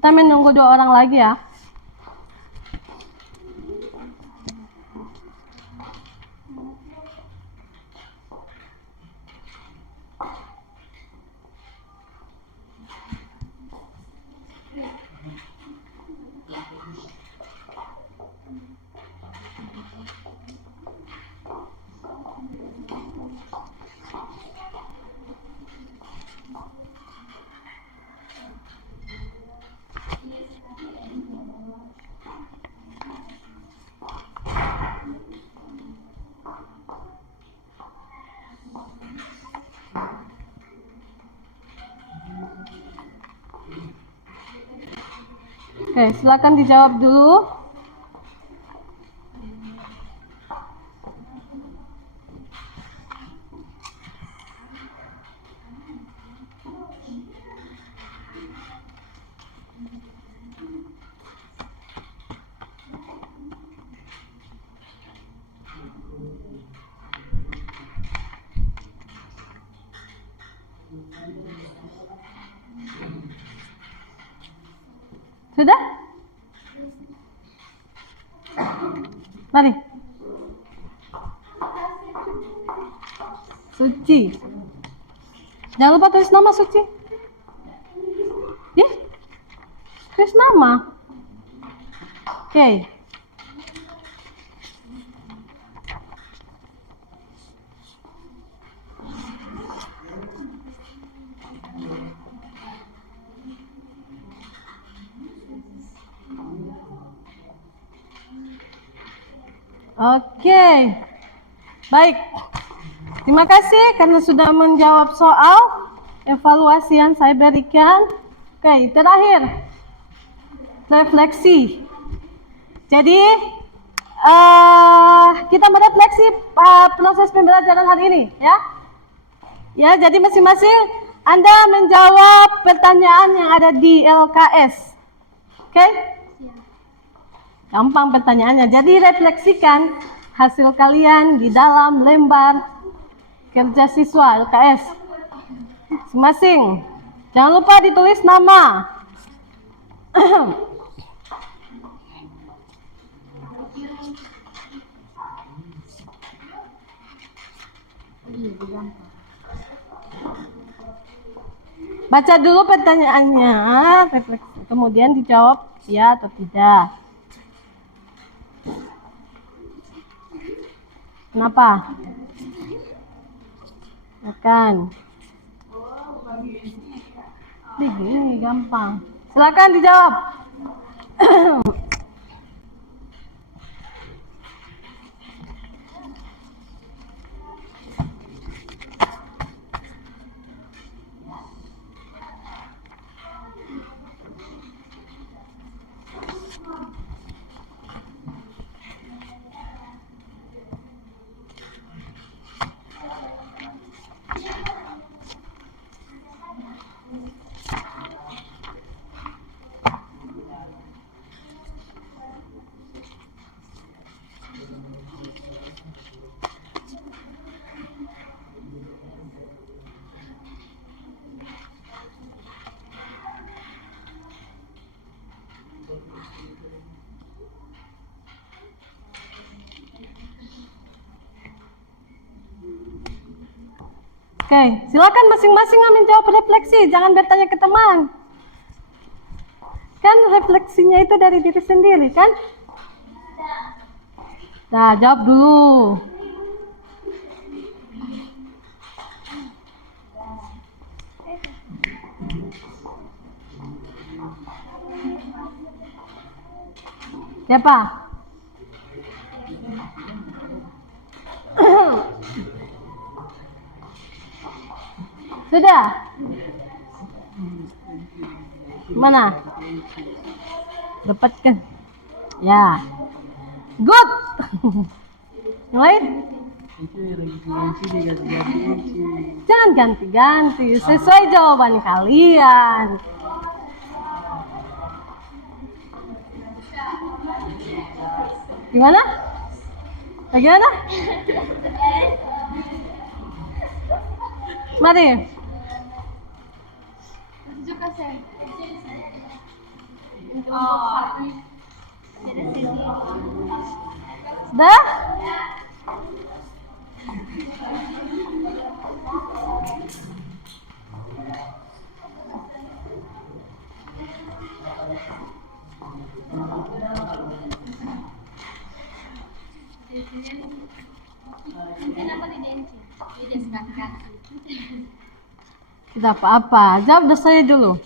Kita menunggu 2 orang lagi ya. Oke, silakan dijawab dulu. Sudah? Mari. Suci. Jangan lupa tulis nama Suci. Ya? Tulis nama. Oke. Oke, baik. Terima kasih karena sudah menjawab soal evaluasi yang saya berikan. Oke, terakhir refleksi. Jadi kita merefleksi proses pembelajaran hari ini, ya. Ya, jadi masing-masing Anda menjawab pertanyaan yang ada di LKS. Oke? Gampang pertanyaannya. Jadi refleksikan hasil kalian di dalam lembar kerja siswa LKS masing-masing. Jangan lupa ditulis nama. Baca dulu pertanyaannya, refleksi, kemudian dijawab ya atau tidak. Kenapa? Akan. Begini gampang. Silakan dijawab. Oke, silakan masing-masing menjawab refleksi, jangan bertanya ke teman. Kan refleksinya itu dari diri sendiri, kan? Nah, jawab dulu. Siapa? Sudah? Mana? Dapatkan. Ya. Good. Yang lain? Jangan ganti-ganti. Sesuai jawaban kalian. Gimana? Bagaimana? Mari. Sudah? Tidak apa-apa, jawab saya dulu.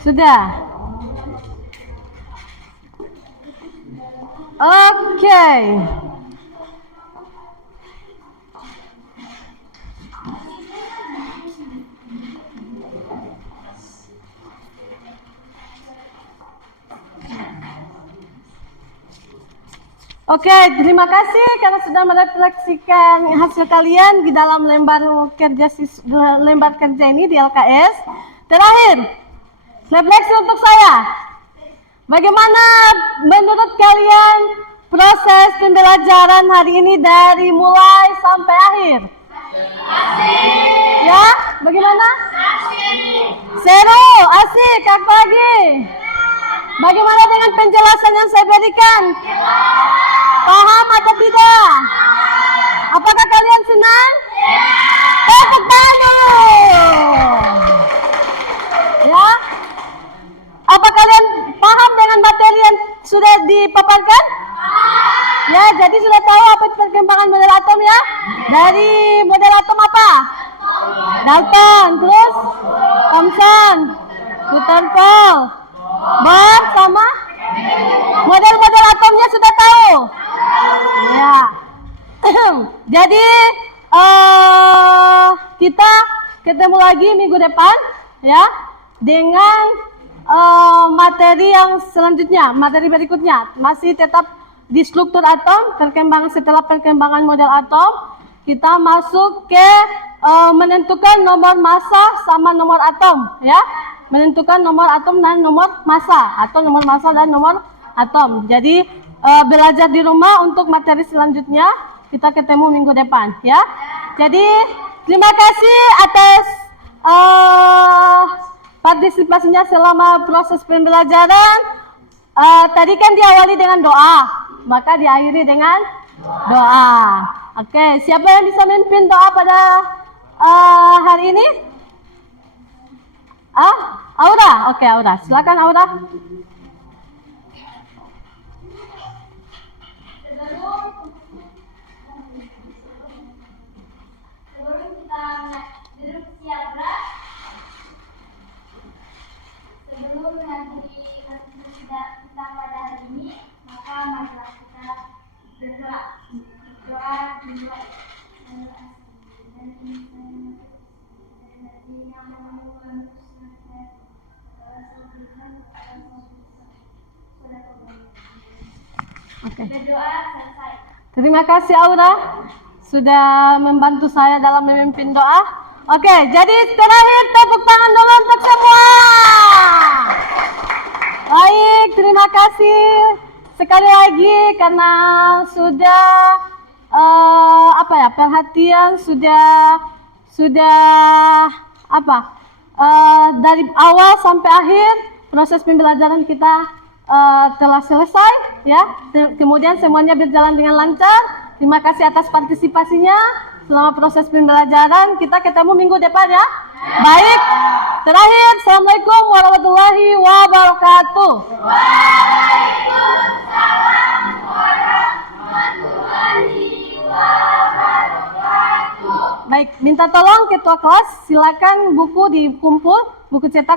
Sudah? Oke. Oke, terima kasih karena sudah merefleksikan hasil kalian di dalam lembar kerja ini di LKS. Terakhir, refleksi untuk saya. Bagaimana menurut kalian proses pembelajaran hari ini dari mulai sampai akhir? Ya, bagaimana? Seru, asik, apa lagi? Bagaimana dengan penjelasan yang saya berikan? Paham atau tidak? Apakah kalian senang? Tepuk tangan dulu. Ya. Apa kalian paham dengan materi yang sudah dipaparkan? Ya, jadi sudah tahu apa perkembangan model atom ya? Dari model atom apa? Dalton, terus Thomson, Rutherford, Bohr, sama model-model atomnya sudah tahu. Ya. Jadi kita ketemu lagi minggu depan ya dengan materi yang selanjutnya, materi berikutnya masih tetap di struktur atom, setelah perkembangan model atom kita masuk ke menentukan nomor massa sama nomor atom ya, menentukan nomor atom dan nomor massa atau nomor massa dan nomor atom. Jadi belajar di rumah untuk materi selanjutnya kita ketemu minggu depan ya. Jadi terima kasih atas partisipasinya selama proses pembelajaran. Tadi kan diawali dengan doa, maka diakhiri dengan doa. Oke, siapa yang bisa memimpin doa pada hari ini? Aura? Oke, Aura. Silakan Aura. Sebelum kita duduk siap gerak, sebelum mengakhiri kita pada hari ini, maka marilah kita berdoa. Doa dimulai. Oke. Berdoa selesai. Terima kasih Aura sudah membantu saya dalam memimpin doa. Oke, jadi terakhir tepuk tangan dulu untuk semua. Baik, terima kasih sekali lagi karena sudah perhatian, sudah dari awal sampai akhir proses pembelajaran kita telah selesai ya. Kemudian semuanya berjalan dengan lancar. Terima kasih atas partisipasinya selama proses pembelajaran. Kita ketemu minggu depan ya. Baik. Terakhir, Assalamualaikum warahmatullahi wabarakatuh. Waalaikumsalam warahmatullahi wabarakatuh. Baik, minta tolong ketua kelas silakan buku dikumpul, buku cetak